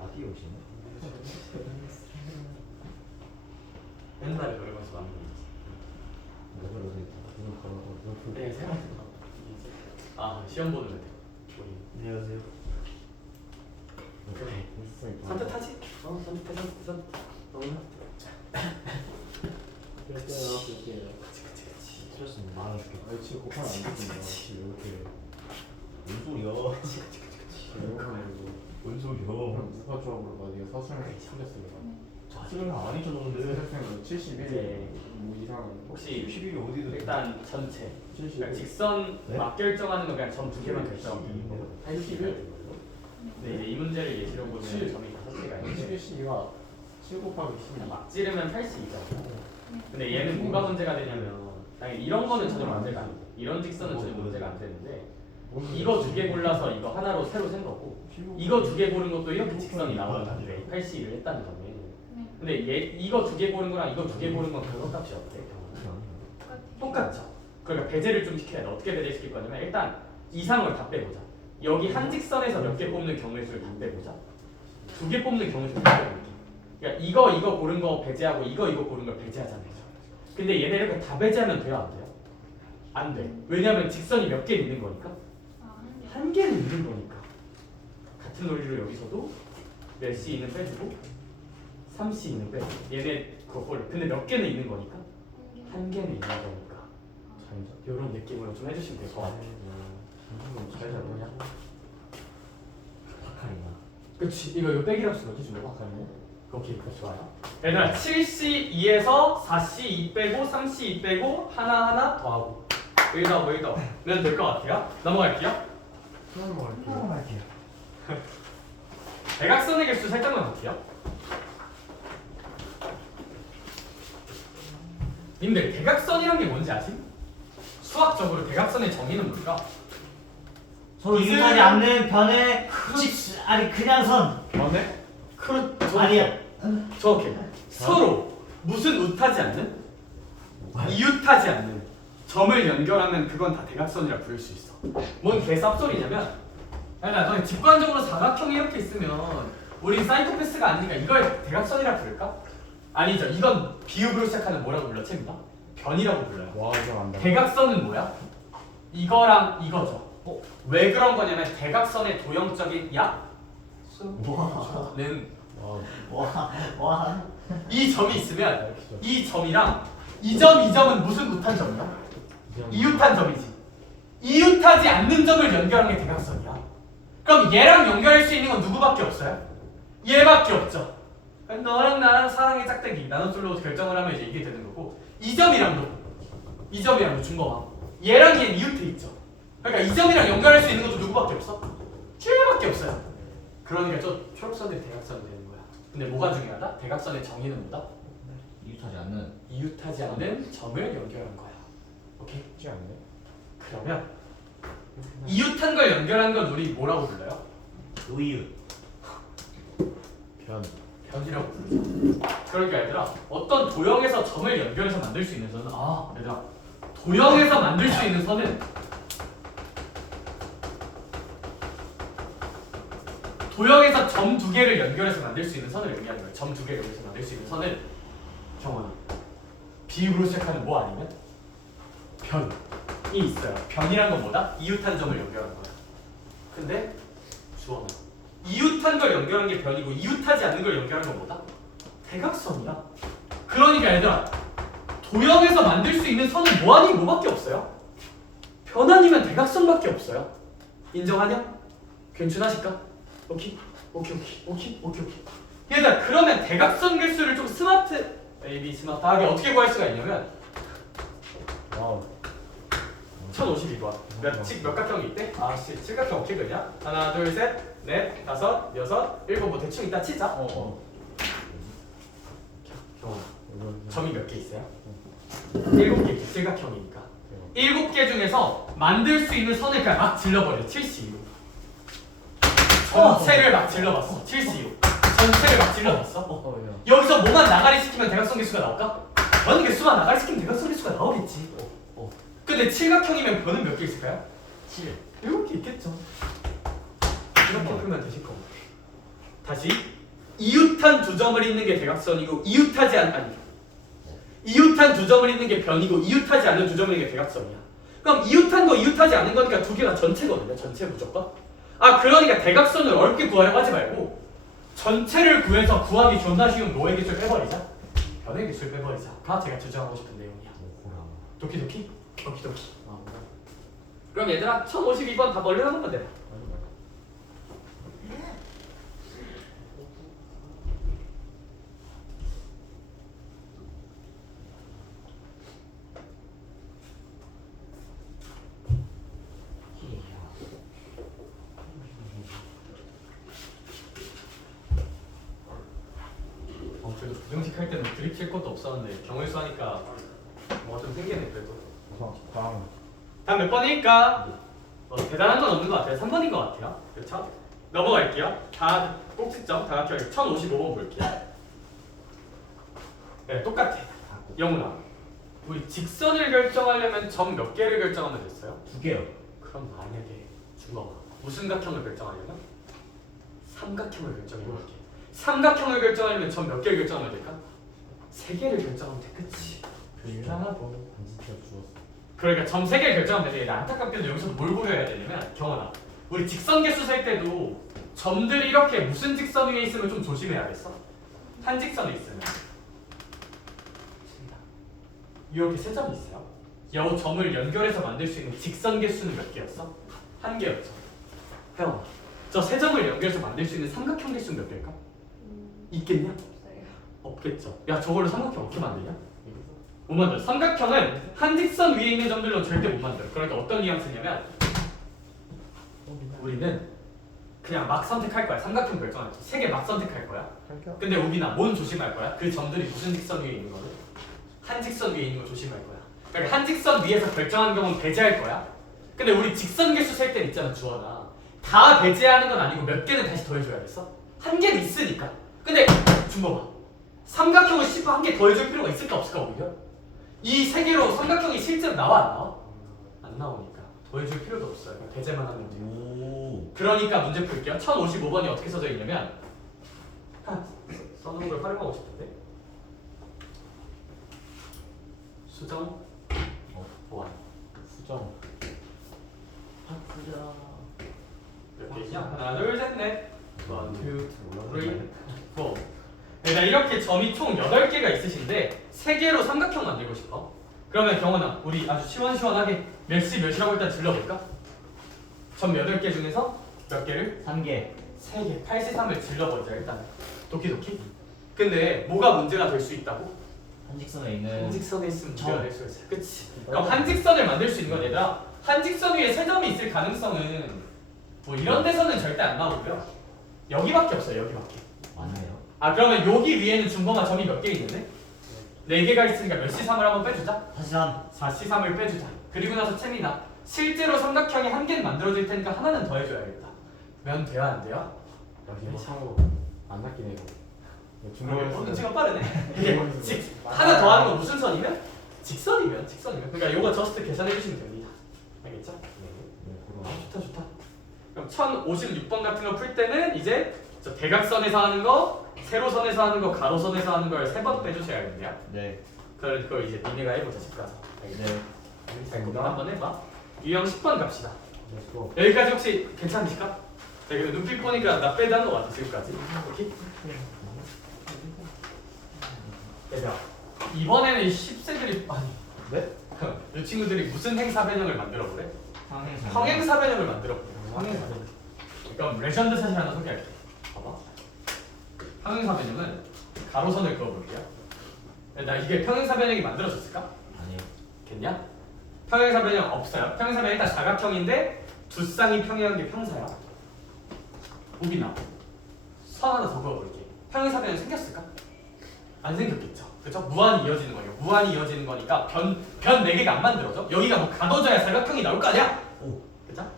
라디오시네? 옛날에 노래방에서 만든 거지. 왜 그러세요? 네, 생각해. 아, 시험 보는 애들. 안녕하세요. 그래. 산뜻하지? 산뜻해, 산뜻해. 뺄게요. 그치. 스트레스 많아 죽겠다. 아니 지금 곱하면 안 되는데 이렇게 뭔 소리야? 뭔 소리야? 누가 조합으로 봐. 네가 서술형에서 틀렸으니까. 수능 안 잊어놓는데. 서술형은 71 이제 뭐 이상은 혹시 11이 어디든 일단 전체. 71. 그러니까 직선 네? 막 결정하는 건 그냥 점 2개만 결정하면 되는 거거든. 81. 근데 이제 이 문제를 예시로 보면 칠. 점이 5개가 있는데 11C가 7 곱하기 12. 막 찌르면 82잖아. 근데 얘는 뭐가 문제가 되냐면 당연히 이런 거는 전혀 문제가 안 돼. 이런 직선은 전혀 문제가 안 되는데 이거 2개 골라서 이거 하나로 새로 센 거고 이거 2개 고른 것도 이렇게 직선이 나오면 안 돼. 82를 했다는 점에. 근데 얘 이거 2개 고른 거랑 이거 2개 고른 건 결과값이 어때? 똑같죠. 그러니까 배제를 좀 시켜야 돼. 어떻게 배제시킬 거냐면 일단 이상을 다 빼보자. 여기 한 직선에서 몇 개 뽑는 경우의 수를 다 빼보자. 2개 뽑는 경우의 수를 다 빼볼게. 그러니까 이거 고른 거 배제하고 이거 고른 걸 배제하자면 되죠. 근데 얘네 이렇게 다 배제하면 돼요? 안 돼요? 안 돼. 왜냐면 직선이 몇 개 있는 거니까? 한 개는 있는 거니까. 같은 논리로 여기서도 몇 C는 빼주고 3C는 빼주고 얘네 그걸 근데 몇 개는 있는 거니까? 한 개는 있는 거니까. 이런 느낌으로 좀 해주시면 될 것 같아요. 잘 잡느냐? 박하리나. 그치 이거 빼기라고 쓰면 어떻게 줄까? 오케이 그거 좋아요. 얘들아 7C2에서 4C 2 빼고 3C 2 빼고 하나 더하고 1 더하고 1 더하면 될 것 같아요. 넘어갈게요. 수능 먹을게요. 할게요. 대각선의 개수 살짝만 볼게요. 님들 대각선이란 게 뭔지 아심? 수학적으로 대각선의 정의는 뭘까? 서로 이슬- 이웃하지 않는 변의 아니 그냥 선. 맞네? 아니야. 정확해. 서로 무슨 웃하지 않는? 이웃하지 않는 점을 연결하면 그건 다 대각선이라 부를 수 있어. 뭔 개쌉소리냐면 너희 직관적으로 사각형이 이렇게 있으면 우리 사이코패스가 아니니까 이걸 대각선이라 부를까? 아니죠. 이건 비읍으로 시작하는 뭐라고 불러? 책임다? 변이라고 불러요. 와 이거 안다. 대각선은 뭐야? 이거랑 이거죠. 왜 그런 거냐면 대각선의 도형적인 약수는 와. 이 점이 있으면 이 점이랑 이 점은 무슨 웃한 점이야? 이웃한 점이지. 이웃하지 않는 점을 연결하는 게 대각선이야. 그럼 얘랑 연결할 수 있는 건 누구밖에 없어요? 얘밖에 없죠. 그러니까 너랑 나랑 사랑의 짝대기 나눗줄로 결정을 하면 이제 이게 되는 거고 이 점이랑도 준거봐. 얘랑 얘 이웃해 있죠. 그러니까 이 점이랑 연결할 수 있는 것도 누구밖에 없어? 얘밖에 없어요. 그러니까 저 초록선이 대각선이 되는 거야. 근데 뭐가 중요하다? 대각선의 정의는 뭐다? 이웃하지 않는. 이웃하지 않는 점을 연결한 거야. 오케이? 쉽지 않네. 그러면 이웃한 걸 연결한 건 우리 뭐라고 불러요? 우이웃. 변이라고 부르죠. 그러니까 얘들아 어떤 도형에서 점을 연결해서 만들 수 있는 선은 얘들아 도형에서 만들 수 있는 선은 도형에서 점 두 개를 연결해서 만들 수 있는 선을 의미하는 거예요. 점 두 개를 연결해서 만들 수 있는 선은 경원아 비읍으로 시작하는 뭐 아니면 변이 있어요. 변이란 건 뭐다? 이웃한 점을 연결하는 거야. 근데 주원아 이웃한 걸 연결한 게 변이고 이웃하지 않는 걸 연결한 건 뭐다? 대각선이야. 그러니까 얘들아 도형에서 만들 수 있는 선은 뭐 아니면 뭐밖에 없어요? 변 아니면 대각선밖에 없어요. 인정하냐? 괜찮으실까? 오케이. 얘들아 그러면 대각선 개수를 좀 스마트하게 어떻게 구할 수가 있냐면 와우. 1052번 몇 각형이 있대? 칠각형 어떻게 그냐? 하나 둘 셋 넷 다섯 여섯 일곱 뭐 대충 이따 치자. 경원아 점이 몇 개 있어요? 7개 있지. 칠각형이니까 7개 중에서 만들 수 있는 선을 그냥 막 질러버려. 72로 전체를 막 질러봤어. 72로 전체를 막 질러봤어. 여기서 뭐만 나가리 시키면 대각선 개수가 나올까? 변 개수만 나가리 시키면 대각선 개수가 나오겠지. 근데 칠각형이면 변은 몇 개 있을까요? 7. 7개 있겠죠. 이렇게 풀면 되실 것 같아. 다시 이웃한 두 점을 잇는 게 대각선이고 이웃한 두 점을 잇는 게 변이고 이웃하지 않는 두 점을 잇는 게 대각선이야. 그럼 이웃한 거 이웃하지 않는 거니까 두 개가 전체거든요. 전체 무조건. 그러니까 대각선을 어렵게 구하려고 하지 말고 전체를 구해서 구하기 존나 쉬운 노의 기술 빼버리자. 변의 기술 빼버리자. 가 제가 주장하고 싶은 내용이야. 도키도키? 도키도키. 그럼 얘들아 1052번 다 멀리 한 번만 내봐. 그래도 부정식 할 때는 드립 칠 것도 없었는데 경일수 하니까 뭐가 좀 생기네 그래도. 다음 몇 번일까? 대단한 건 없는 것 같아요. 3번인 것 같아요. 그렇죠? 넘어갈게요. 다 꼭지점 다각형 1055번 볼게요. 네, 똑같아. 영훈아, 우리 직선을 결정하려면 점 몇 개를 결정하면 됐어요? 2개요. 그럼 만약에 준범아, 무슨 각형을 결정하려면? 삼각형을 결정해볼게. 삼각형을 결정하려면 점 몇 개를 결정하면 될까? 3개를 결정하면 돼. 그치? 불쌍하고. 반지티가 죽었어. 그러니까 점 3개를 결정하면 되는데 안타깝게도 여기서 뭘 고려해야 되냐면 경원아 우리 직선 개수 셀 때도 점들이 이렇게 무슨 직선 위에 있으면 좀 조심해야겠어. 한 직선에 있으면 이렇게 세 점이 있어요. 이 점을 연결해서 만들 수 있는 직선 개수는 몇 개였어? 1개였죠. 형, 저 세 점을 연결해서 만들 수 있는 삼각형 개수는 몇 개일까? 있겠냐? 없겠죠. 야 저걸로 삼각형 어떻게 만드냐? 못 만들어. 삼각형은 한 직선 위에 있는 점들로 절대 못 만들어. 그러니까 어떤 뉘앙스냐면 우리는 그냥 막 선택할 거야. 삼각형 결정할 때 3개 막 선택할 거야. 근데 우빈아 뭔 조심할 거야? 그 점들이 무슨 직선 위에 있는 거는? 한 직선 위에 있는 거 조심할 거야. 그러니까 한 직선 위에서 결정한 경우는 배제할 거야. 근데 우리 직선 개수 셀 때 있잖아 주원아. 다 배제하는 건 아니고 몇 개는 다시 더해줘야겠어. 한 개는 있으니까. 근데 준범아 삼각형을 10번 한 개 더해줄 필요가 있을까 없을까 오히려? 이 3개로 삼각형이 실제로 나와 안 나와? 안 나오니까 더해줄 필요도 없어요. 그냥 배제만 하면 돼요. 오. 그러니까 문제 풀게요. 1055번이 어떻게 써져 있냐면 써놓은 걸 활용하고 싶은데 수정 보완 수정. 수정. 몇 개 있냐? 하나 둘 셋 넷 1, 2, 3, 4 그러니까 이렇게 점이 총 8개가 있으신데 3개로 삼각형 만들고 싶어. 그러면 경원아 우리 아주 시원시원하게 몇시 몇이라고 일단 질러볼까? 점 8개 중에서 몇 개를? 3개. 3개 8C3을 질러버리자 일단. 도키도키? 근데 뭐가 문제가 될 수 있다고? 한직선에 있는 한직선에 있으면 문제가 될 수 있어. 그치? 그럼 한직선을 만들 수 있는 건 얘들아 한직선 위에 3점이 있을 가능성은 뭐 이런 데서는 절대 안 나오고요. 여기밖에 없어요. 여기밖에. 맞네요. 그러면 여기 위에는 준범아 점이 몇 개 있는데? 4개가 있으니까 몇 C3을 한번 빼주자. 43. 4C3을 빼주자. 그리고 나서 채민아 실제로 삼각형이 한 개는 만들어질 테니까 하나는 더 해줘야겠다. 면 돼야 안 돼요? 여기 참고 안 낚이네 이거. 눈치가 빠르네. 이게 하나 더 하는 건 무슨 선이면? 직선이면. 그러니까 요거 저스트 계산해 주시면 됩니다. 알겠죠? 아, 좋다. 그럼 1056번 같은 거 풀 때는 이제 저 대각선에서 하는 거, 세로선에서 하는 거, 가로선에서 하는 걸 3번 빼주셔야겠네요. 네. 그거 이제 니네가 해보자 집 가서. 알겠죠? 네. 잘 그거 한번 해봐. 유형 10번 갑시다. 렛츠고. 여기까지 혹시 괜찮으실까? 네, 근데 눈빛 보니까 나 빼다는 거 같아 지금까지. 오케이? 얘들아, 이번에는 10세들이 아니 네? 이 친구들이 무슨 행사 변형을 만들어 보래? 황행사. 평행사 변형을 만들어 보래. 평행사 변형. 그럼 레전드 사실 하나 소개할게. 봐봐. 평행사 변형은 가로선을 그어볼게요. 나 이게 평행사 변형이 만들어졌을까? 아니요. 겠냐? 평행사 변형 없어요. 평행사 변형 일단 사각형인데 두 쌍이 평행한 게 평사야. 우빈아, 선 하나 더 그어볼게. 평행사 변형 생겼을까? 안 생겼겠죠. 그렇죠? 무한히 이어지는 거예요. 무한히 이어지는 거니까 변 4개가 안 만들어져. 여기가 뭐 가둬져야 사각형이 나올 거 아니야? 오. 그죠?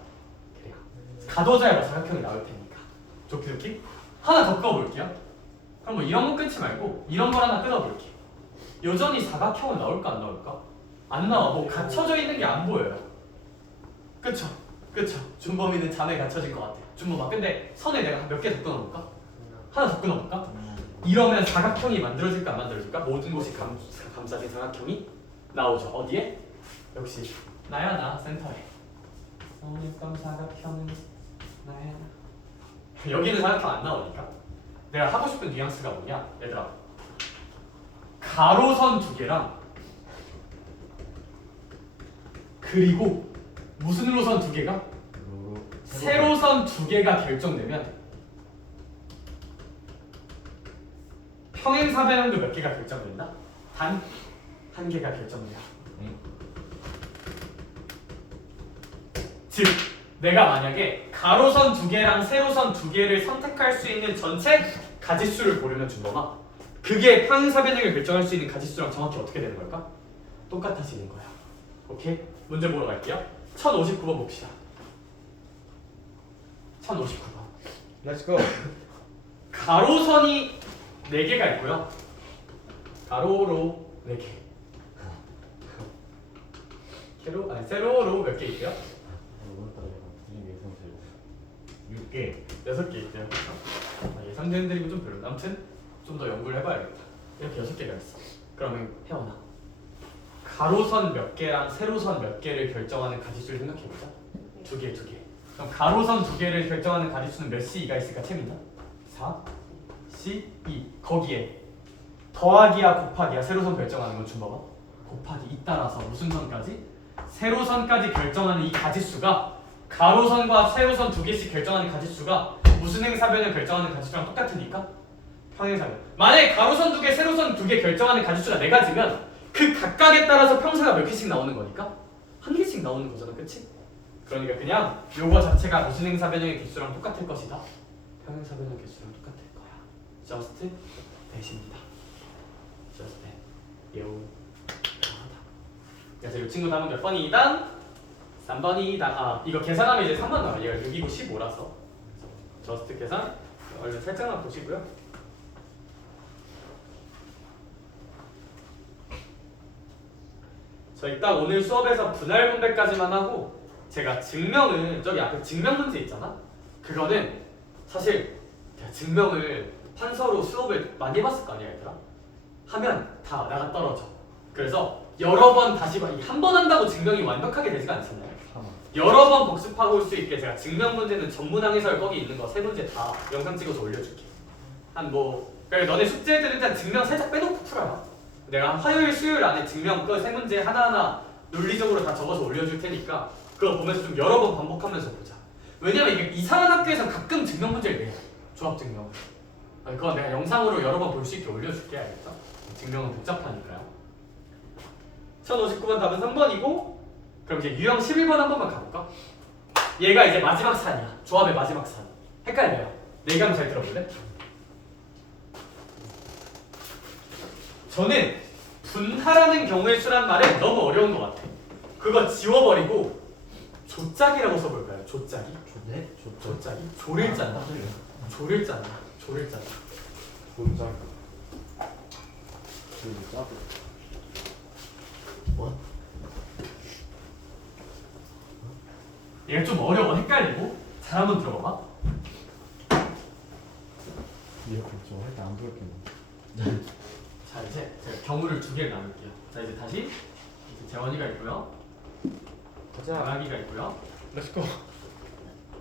그래요. 가둬져야 뭐 사각형이 나올 테니까. 좋기. 하나 더 그어볼게요. 그럼 뭐 이런 거 끊지 말고 이런 걸 하나 끊어볼게. 여전히 사각형은 나올까 안 나올까? 안 나와. 뭐 갇혀져 있는 게 안 보여요. 그쵸? 준범이는 잠에 갇혀진 것 같아. 준범아, 근데 선에 내가 몇 개 더 끊어볼까? 하나 더 끊어볼까? 이러면 사각형이 만들어질까 안 만들어질까? 모든 곳이 감싸진 사각형이 나오죠. 어디에? 역시 나야 나 센터에. 그럼 사각형은 나야 나. 여기는 사각형 안 나오니까 내가 하고 싶은 뉘앙스가 뭐냐? 얘들아, 가로선 2개랑 그리고 무슨 로선 2개가? 세로선 2개가 결정되면 평행사 변형도 몇 개가 결정된다? 단 1개가 결정돼요. 즉 내가 만약에 가로선 2개랑 세로선 2개를 선택할 수 있는 전체 가지수를 고르면 준범아, 그게 평행사 변형을 결정할 수 있는 가지수랑 정확히 어떻게 되는 걸까? 똑같아지는 거야. 오케이? 문제 보러 갈게요. 1059번 봅시다. 1059번. 렛츠고. 가로선이 4개가 있고요. 가로로 4개. 세로로 몇 개 있고요? 6개. 6개 있대요. 예상되는 대로 좀 별로. 아무튼 좀 더 연구를 해봐야겠다. 이렇게 6개가 있어. 그러면 혜원아, 가로선 몇 개랑 세로선 몇 개를 결정하는 가지수를 생각해보자. 2개. 그럼 가로선 2개를 결정하는 가지수는 몇 C가 있을까? 채민아? 4, C, 2. 거기에 더하기야 곱하기야 세로선 결정하는 건 준범아? 곱하기. 이 따라서 무슨 선까지? 세로선까지 결정하는 이 가지수가 가로선과 세로선 2개씩 결정하는 가지수가 무슨 행사 변형 결정하는 가지수랑 똑같으니까 평행사 변형. 만약에 가로선 2개, 세로선 2개 결정하는 가지수가 4가지면 그 각각에 따라서 평사가 몇 개씩 나오는 거니까 1개씩 나오는 거잖아, 그치? 그러니까 그냥 요거 자체가 무슨 행사 변형의 개수랑 똑같을 것이다. 평행사 변형 개수랑 똑같을 거야. Just that입니다. Just that. 요. 그래서 이 친구 답은 몇 번이다? 3번이다. 아, 이거 계산하면 이제 3번 나와. 얘가 6이고 15라서. 저스트 계산. 얼른 살짝만 보시고요. 저희 딱 오늘 수업에서 분할 분배까지만 하고 제가 증명은 저기 앞에 증명 문제 있잖아? 그거는 사실 제가 증명을 판서로 수업을 많이 해봤을 거 아니야, 얘들아? 하면 다 나가 떨어져. 그래서 여러 번 다시 한 번 한다고 증명이 완벽하게 되지가 않잖아요. 여러 번 복습하고 올 수 있게 제가 증명 문제는 전문항 해설 거기 있는 거 3문제 다 영상 찍어서 올려줄게. 그러니까 너네 숙제들 일단 증명 살짝 빼놓고 풀어라. 내가 화요일, 수요일 안에 증명 그 3문제 하나하나 논리적으로 다 적어서 올려줄 테니까 그거 보면서 좀 여러 번 반복하면서 보자. 왜냐면 이게 이상한 학교에서 가끔 증명 문제를 내요. 조합 증명. 그건 내가 영상으로 여러 번 볼 수 있게 올려줄게. 알겠어? 증명은 복잡하니까요. 1059번 답은 3번이고 그럼 이제 유형 11번 한 번만 가볼까? 얘가 이제 마지막 산이야. 조합의 마지막 산. 헷갈려요. 내 얘기 한번 잘 들어볼래? 저는 분할하는 경우의 수란 말은 너무 어려운 것 같아. 그거 지워버리고 조짝이라고 써볼까요? 조짝이? 네? 조짝이? 조를 짠다. 조를 짠다. 조를 짜자. 본장. 그리고 짜고. 뭐? 얘가 좀 어려워, 헷갈리고. 잘 한번 들어봐봐. 이렇게 좀 할 때 안 부럽겠네. 자, 이제 제가 경우를 두 개를 나눌게요. 자, 이제 다시 이제 재원이가 있고요. 가자. 나라기가 있고요. 렛츠고.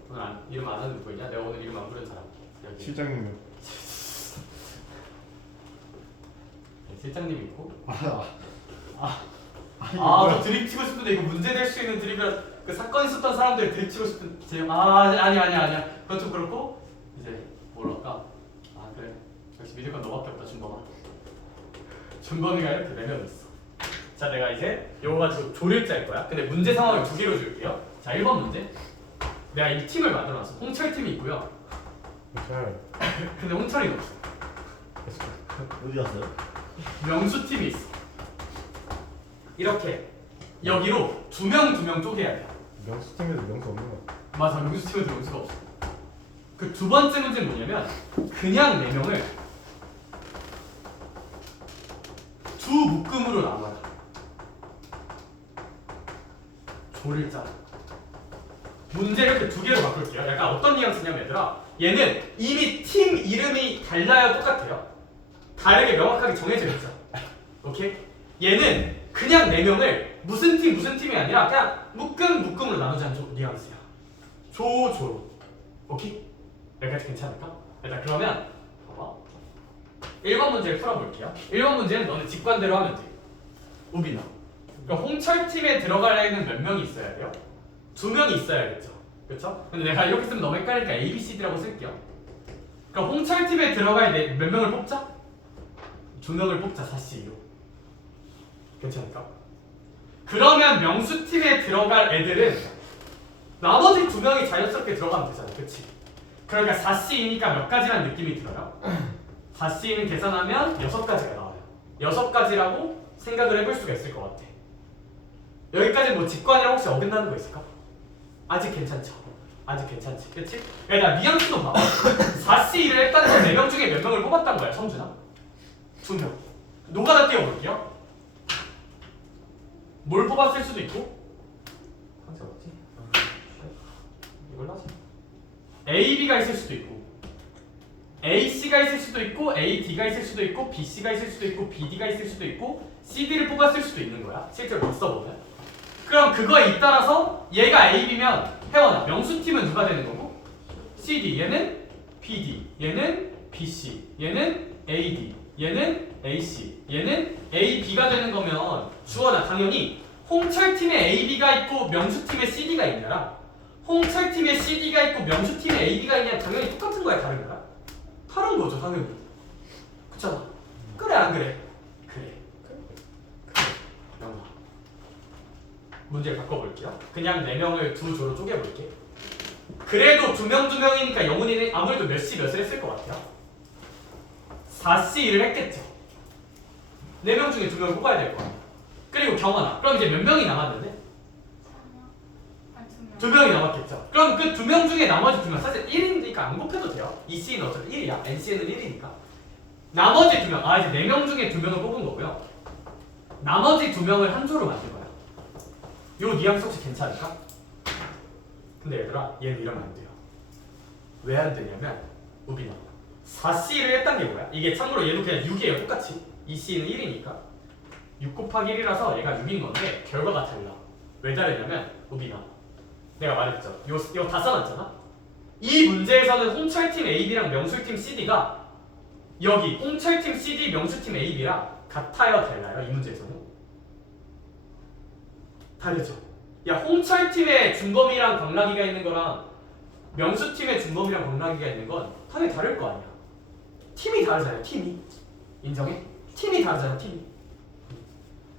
오늘 이름 안 하는 누구 있냐? 내가 오늘 이름 안 부른 사람. 여기. 실장님요. 네, 실장님 있고. 이거 저 드립 치고 싶은데 이거 문제 될 수 있는 드립이라 그 사건 있었던 사람들 드립 치고 싶은 아니야. 그건 좀 그렇고 이제 뭘 할까? 아 그래. 역시 믿을 건 너밖에 없다 준범아. 준범이가 이렇게 내려놨어. 자 내가 이제 이거 가지고 조를 짤 거야. 근데 문제 상황을 두 개로 줄게요. 자 1번 문제. 내가 이 팀을 만들어놨어. 홍철 팀이 있고요. 잘. 근데 홍철이 없어. 어디 갔어요? 명수 팀이 있어. 이렇게 여기로 두 명 쪼개야 돼. 명수 팀에도 명수 없는 거. 맞아, 명수 팀에도 명수가 없어. 그 두 번째 문제는 뭐냐면 그냥 네 명을 두 묶음으로 나눠라. 조를 짜. 문제를 이렇게 두 개로 바꿀게요. 약간 어떤 뉘앙스냐면 얘들아, 얘는 이미 팀 이름이 달라요, 똑같아요. 다르게 명확하게 정해져 있죠. 오케이? 얘는 그냥 네 명을 무슨 팀이 아니라 그냥 묶음으로 나누자는 뉘앙스야. 조로. 오케이? 여기까지 괜찮을까? 일단 그러면 봐봐. 1번 문제를 풀어볼게요. 1번 문제는 너는 직관대로 하면 돼. 우빈아. 그러니까 홍철팀에 들어가려면 몇 명이 있어야 돼요? 2명이 있어야겠죠. 그렇죠? 근데 내가 이렇게 쓰면 너무 헷갈리니까 A, B, C, D라고 쓸게요. 그럼 홍철팀에 들어갈 몇 명을 뽑자? 2명을 뽑자. 4C2로. 괜찮을까? 그러면 명수팀에 들어갈 애들은 나머지 2명이 자연스럽게 들어가면 되잖아. 그치? 그러니까 4C이니까 몇 가지란 느낌이 들어요? 4C는 계산하면 6가지가 나와요. 6가지라고 생각을 해볼 수가 있을 것 같아. 여기까지 뭐 직관이랑 혹시 어긋나는 거 있을까? 아직 괜찮죠? 아직 괜찮지? 그치? 나 뉘앙스 좀 봐봐. 4C1을 했다는 4명 중에 몇 명을 뽑았단 거야, 성준아? 2명. 노가다 띄워볼게요. 뭘 뽑았을 수도 있고 상세 어딨지? 이걸 하자. A, B가 있을 수도 있고 A, C가 있을 수도 있고 A, D가 있을 수도 있고 B, C가 있을 수도 있고 B, D가 있을 수도 있고 C, D를 뽑았을 수도 있는 거야. 실제로 써보면. 그럼 그거에 잇따라서 얘가 A, B면 혜원아, 명수팀은 누가 되는 거고? C, D, 얘는 B, D, 얘는 B, C, 얘는 A, D, 얘는 A, C, 얘는 A, B가 되는 거면 주원아, 당연히 홍철팀에 A, B가 있고 명수팀에 C, D가 있냐랑 홍철팀에 C, D가 있고 명수팀에 A, B가 있냐 당연히 똑같은 거야, 다른 거야? 다른 거죠, 당연히. 그렇잖아. 그래, 안 그래? 그래. 영화. 문제를 바꿔볼게요. 그냥 4명을 두 조로 쪼개볼게. 그래도 2명이니까 영훈이는 아무래도 몇 시 몇을 했을 것 같아요. 4C1을 했겠죠. 4명 중에 2명을 뽑아야 될 거 아니야. 그리고 경원아, 그럼 이제 몇 명이 남았는데? 2명이 남았겠죠. 그럼 그 2명 중에 나머지 2명 사실 1이니까 안 곱해도 돼요. EC는 어차피 1이야. NC는 1이니까. 나머지 2명, 이제 4명 중에 2명을 뽑은 거고요. 나머지 2명을 한 조로 만들 거야. 요 뉘앙스 혹시 괜찮을까? 근데 얘들아, 얘는 이러면 안 돼요. 왜 안 되냐면 우빈아, 4C를 했단 게 뭐야? 이게 참고로 얘도 그냥 6이에요, 똑같이. 2C는 1이니까 6 곱하기 1이라서 얘가 6인 건데 결과가 달라. 왜 다르냐면 우빈아, 내가 말했죠. 이거 다 써놨잖아? 이 문제에서는 홍철팀 AB랑 명술팀 CD가 여기 홍철팀 CD, 명술팀 AB랑 같아요, 달라요? 이 문제에서는? 다르죠? 야, 홍철팀에 준범이랑 광락이가 있는 거랑 명수팀에 준범이랑 광락이가 있는 건 당연히 다를 거 아니야. 팀이 다르잖아요, 팀이. 인정해? 팀이 다르잖아, 팀이.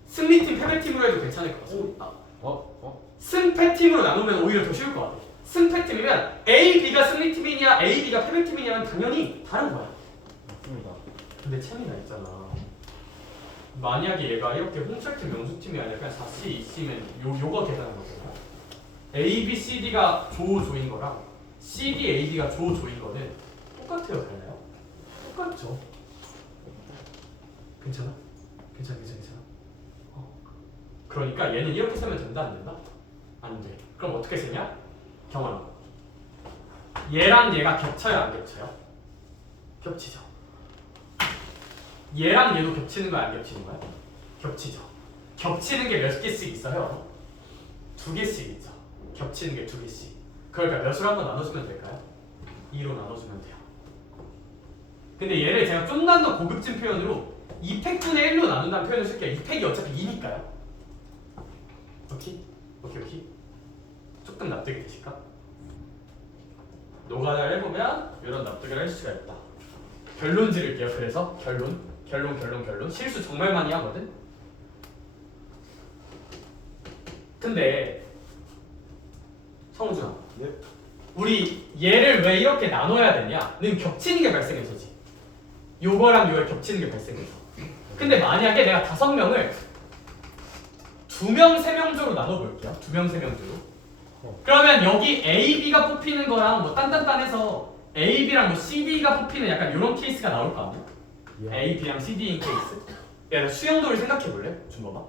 승리팀, 패배팀으로 해도 괜찮을 것 같아. 승패팀으로 나누면 오히려 더 쉬울 것 같아. 승패팀이면 A, B가 승리팀이냐 A, B가 패배팀이냐는 당연히 다른 거야. 맞습니다. 근데 채미가 있잖아. 만약에 얘가 이렇게 홍철팀, 명수팀이 아니라 그냥 4C, 2C면 요거 계산한 거잖아. A, B, C, D가 조인 거랑 C, D, A, B가 조인 거는 똑같아요, 달라요? 똑같죠. 괜찮아? 괜찮아. 그러니까 얘는 이렇게 쓰면 된다 안 된다? 안 돼. 그럼 어떻게 쓰냐? 경환아. 얘랑 얘가 겹쳐요 안 겹쳐요? 겹치죠. 얘랑 얘도 겹치는 거야 안 겹치는 거야? 겹치죠. 겹치는 게 몇 개씩 있어요? 2개씩 있죠. 겹치는 게 2개씩. 그러니까 몇으로 한번 나눠주면 될까요? 2로 나눠주면 돼요. 근데 얘를 제가 좀 더 고급진 표현으로 2팩분의 1로 나눈다는 표현을 쓸게요. 2팩이 어차피 2니까요. 오케이? 조금 납득이 되실까? 노가다를 해보면 이런 납득을 할 수가 있다. 결론 지를게요. 그래서 결론. 실수 정말 많이 하거든? 근데 성준아, 네. 우리 얘를 왜 이렇게 나눠야 되냐는 겹치는 게 발생해서지. 요거랑 요거 겹치는 게 발생해서. 근데 만약에 내가 5명을 2명, 3명조로 나눠볼게요. 2명, 3명조로. 그러면 여기 A, B가 뽑히는 거랑 뭐 딴딴딴해서 A, B랑 뭐 C, D가 뽑히는 약간 이런 케이스가 나올 거 아니야? A, B랑 C, D인 케이스. 야, 수영도를 생각해 볼래? 준범아.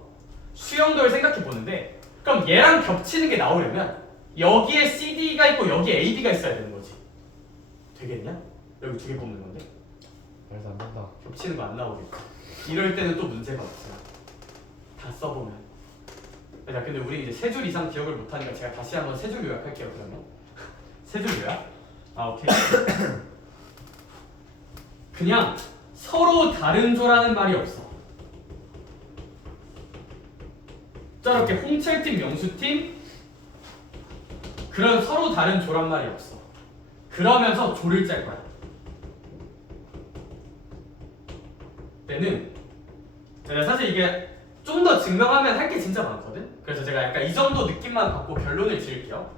수영도를 생각해 보는데 그럼 얘랑 겹치는 게 나오려면 여기에 C, D가 있고 여기에 A, B가 있어야 되는 거지. 되겠냐? 여기 2개 뽑는 건데 말도 안 된다. 겹치는 거 안 나오겠다. 이럴 때는 또 문제가 없어요. 다 써보면. 자, 근데 우리 이제 3줄 이상 기억을 못하니까 제가 다시 한번 3줄 요약할게요. 그러면 3줄 요약. 오케이. 그냥 서로 다른 조라는 말이 없어. 저렇게 홍철팀, 명수팀 그런 서로 다른 조란 말이 없어. 그러면서 조를 짤 거야. 때는 제가 사실 이게 좀 더 증명하면 할 게 진짜 많거든. 그래서 제가 약간 이 정도 느낌만 갖고 결론을 지을게요.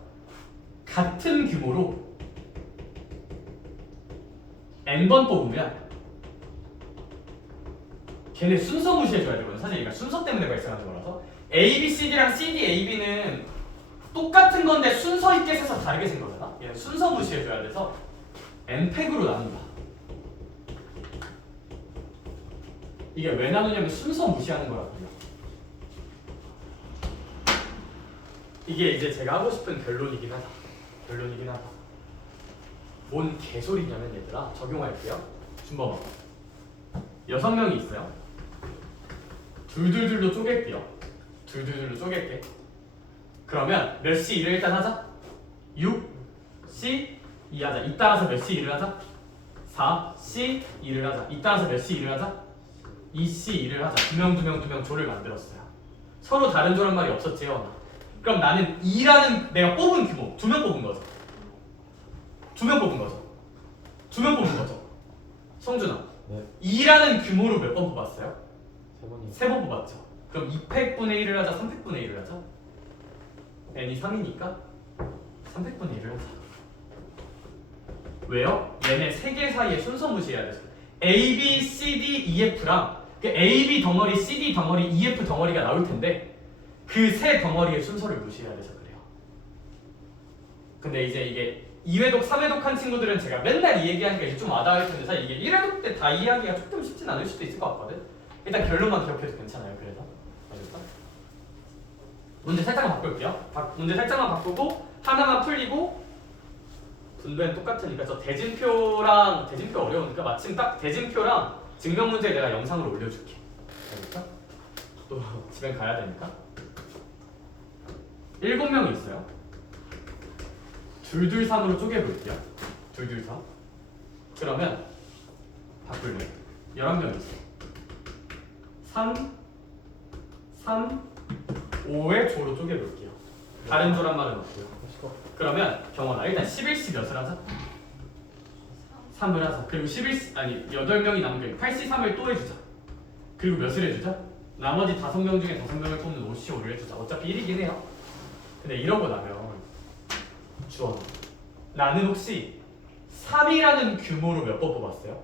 같은 규모로 n번 뽑으면 걔네 순서 무시해줘야 되거든. 사실 이거 순서 때문에 발생하는 거라서 A, B, C, D랑 C, D, A, B는 똑같은 건데 순서 있게 세서 다르게 생거잖아. 얘는 순서 무시해줘야 돼서 n팩으로 나눈다. 이게 왜 나누냐면 순서 무시하는 거라고요. 이게 이제 제가 하고 싶은 결론이긴 하다. 뭔 개소리냐면 얘들아 적용할게요. 준범아 6명이 있어요. 둘둘둘로 쪼갤게요. 그러면 몇 시 일을 일단 하자. 6시 2 하자. 이 따라서 몇 시 일을 하자. 4시 일을 하자. 이 따라서 몇 시 일을 하자. 2시 일을 하자. 2명 조를 만들었어요. 서로 다른 조란 말이 없었지요. 그럼 나는 2라는 내가 뽑은 규모 2명 뽑은 거죠. 2명 뽑은 거죠. 성준아. 네. 2라는 규모로 몇 번 뽑았어요? 3번이. 3번 뽑았죠. 그럼 2팩분의 1을 하자, 3팩분의 1을 하자. n이 3이니까 3팩분의 1을 하자. 왜요? 얘네 3개 사이에 순서 무시해야 돼서. A, B, C, D, E, F랑 그 A, B 덩어리, C, D 덩어리, E, F 덩어리가 나올 텐데 그 세 덩어리의 순서를 무시해야 돼서 그래요. 근데 이제 이게 2회독, 3회독 한 친구들은 제가 맨날 이 얘기하니까 이제 좀 와닿을 텐데 사실 이게 1회독 때 다 이해하기가 조금 쉽진 않을 수도 있을 것 같거든. 일단 결론만 기억해도 괜찮아요. 그래서 알겠어? 문제 살짝만 바꿀게요. 문제 살짝만 바꾸고 하나만 풀리고 분배는 똑같으니까 저 대진표 어려우니까 마침 딱 대진표랑 증명 문제 내가 영상으로 올려줄게. 알겠어? 또 집에 가야 되니까. 7명이 있어요. 2-2-3으로 쪼개볼게요. 2-2-3. 그러면 바꿀래. 11명이 있어. 3, 5의 조로 쪼개볼게요. 다른 조란 말은 없고요. 그러면 경원아 일단 11시 몇을 하자? 3을 하자. 그리고 8명이 남은 게 83을 또 해주자. 그리고 몇을 해주자? 나머지 5명 중에 5명을 뽑는 5C5를 해주자. 어차피 1이긴 해요. 근데 이러고 나면 주원 나는 혹시 3이라는 규모로 몇 번 뽑았어요?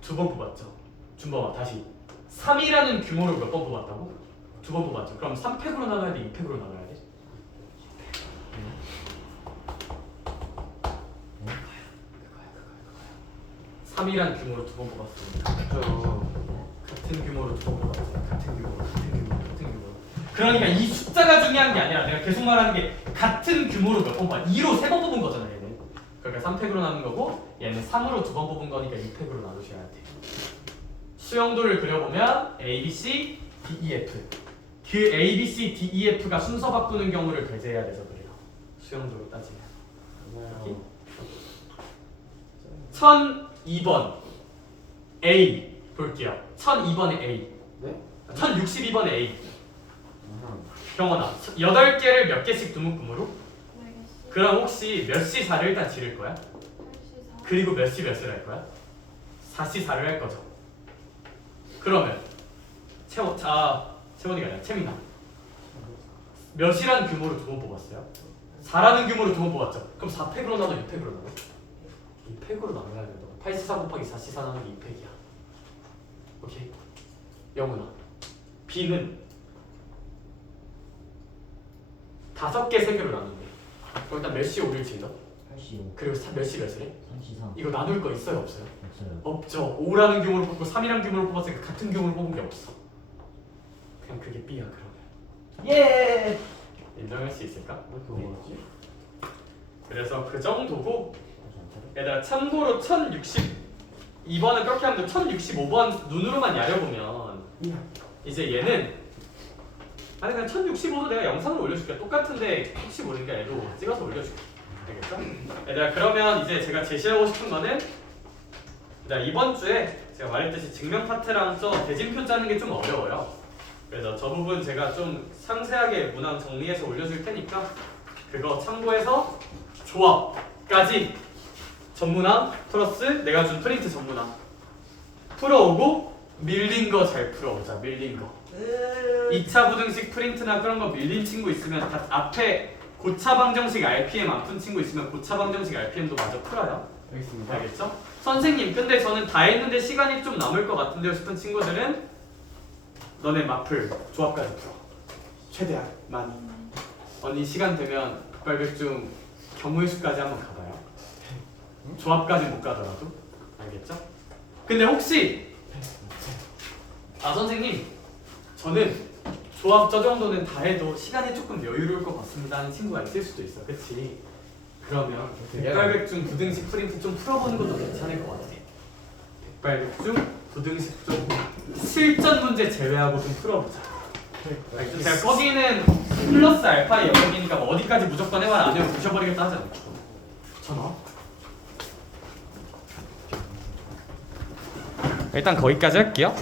2번 뽑았죠. 준범아 다시 3이라는 규모로 몇 번 뽑았다고? 2번 뽑았죠. 그럼 3팩으로 나눠야 돼? 2팩으로 나눠야 돼? 3이란 규모로 두 번 뽑았습니다. 같은 규모로 두 번 뽑았어요. 같은 규모로. 그러니까 이 숫자가 중요한 게 아니라 내가 계속 말하는 게 같은 규모로 몇 번 뽑아. 2로 3번 뽑은 거잖아 얘는. 그러니까 3팩으로 나눈 거고 얘는 3으로 두 번 뽑은 거니까 2팩으로 나누셔야 돼. 수영도를 그려보면 A, B, C, D, E, F. 그 A, B, C, D, E, F가 순서 바꾸는 경우를 배제해야 돼서 그래요. 수영도로 따지면. 1002번 A 볼게요. 1002번에 A. 네? 1062번에 A. 경원아, 8개를 몇 개씩 두묶음으로? 그럼 혹시 몇 시 4를 일단 지를 거야? 그리고 몇 시 몇을 할 거야? 4시 4를 할 거죠. 그러면 채원이가 아니라 채민아 몇이라는 규모로 두 번 뽑았어요? 4라는 규모로 두 번 뽑았죠? 그럼 4팩으로 나눠 6팩으로 나눠? 2팩으로 나눠야 된다. 8시4 곱하기 4시4 나누기 2팩이야. 오케이? 영훈아 B는 5개 3개로 나눈대. 그럼 일단 몇 시에 5를 지져? 85 그리고 몇 시 몇을 해? 33 이거 나눌 거 있어요 없어요? 없어요. 없죠. 5라는 규모로 뽑고 3이라는 규모로 뽑았으니까 같은 규모로 뽑은 게 없어. 그냥 그게 B야 그러면. 예! 인정할 수 있을까? 왜 이렇게 어렵지? 그래서 그 정도고 얘들아 참고로 1062번은 그렇게 하면 돼. 1065번 눈으로만 야려보면 이제 얘는 아니 그냥 1065도 내가 영상을 올려줄게. 똑같은데 혹시 모르니까 얘도 찍어서 올려줄게. 알겠죠? 얘들아 그러면 이제 제가 제시하고 싶은 거는 이번 주에 제가 말했듯이 증명 파트랑 대진표 짜는 게 좀 어려워요. 그래서 저 부분 제가 좀 상세하게 문항 정리해서 올려줄 테니까 그거 참고해서 조합까지 전문항 플러스 내가 준 프린트 전문항 풀어오고 밀린 거 잘 풀어보자. 밀린 거 2차 부등식 프린트나 그런 거 밀린 친구 있으면 다 앞에 고차 방정식 RPM 안 푼 친구 있으면 고차 방정식 RPM도 마저 풀어요. 알겠습니다. 알겠죠? 선생님 근데 저는 다 했는데 시간이 좀 남을 것 같은데요 싶은 친구들은 너네 마플 조합까지 풀어. 최대한 많이. 언니 시간 되면 백발백중 경우의 수까지 한번 가봐요. 조합까지 못 가더라도. 알겠죠? 근데 혹시 선생님 저는 조합 저 정도는 다 해도 시간이 조금 여유로울 것 같습니다 하는 친구가 있을 수도 있어. 그치? 그러면 백발백중 부등식 프린트 좀 풀어보는 것도 괜찮을 것 같아. 백발백중 부등식 좀 실전 문제 제외하고 좀 풀어보자. 알겠죠? 제가 거기는 플러스 알파의 영역이니까 뭐 어디까지 무조건 해봐라 아니면 부셔버리겠다 하지 않고 전화 일단 거기까지 할게요.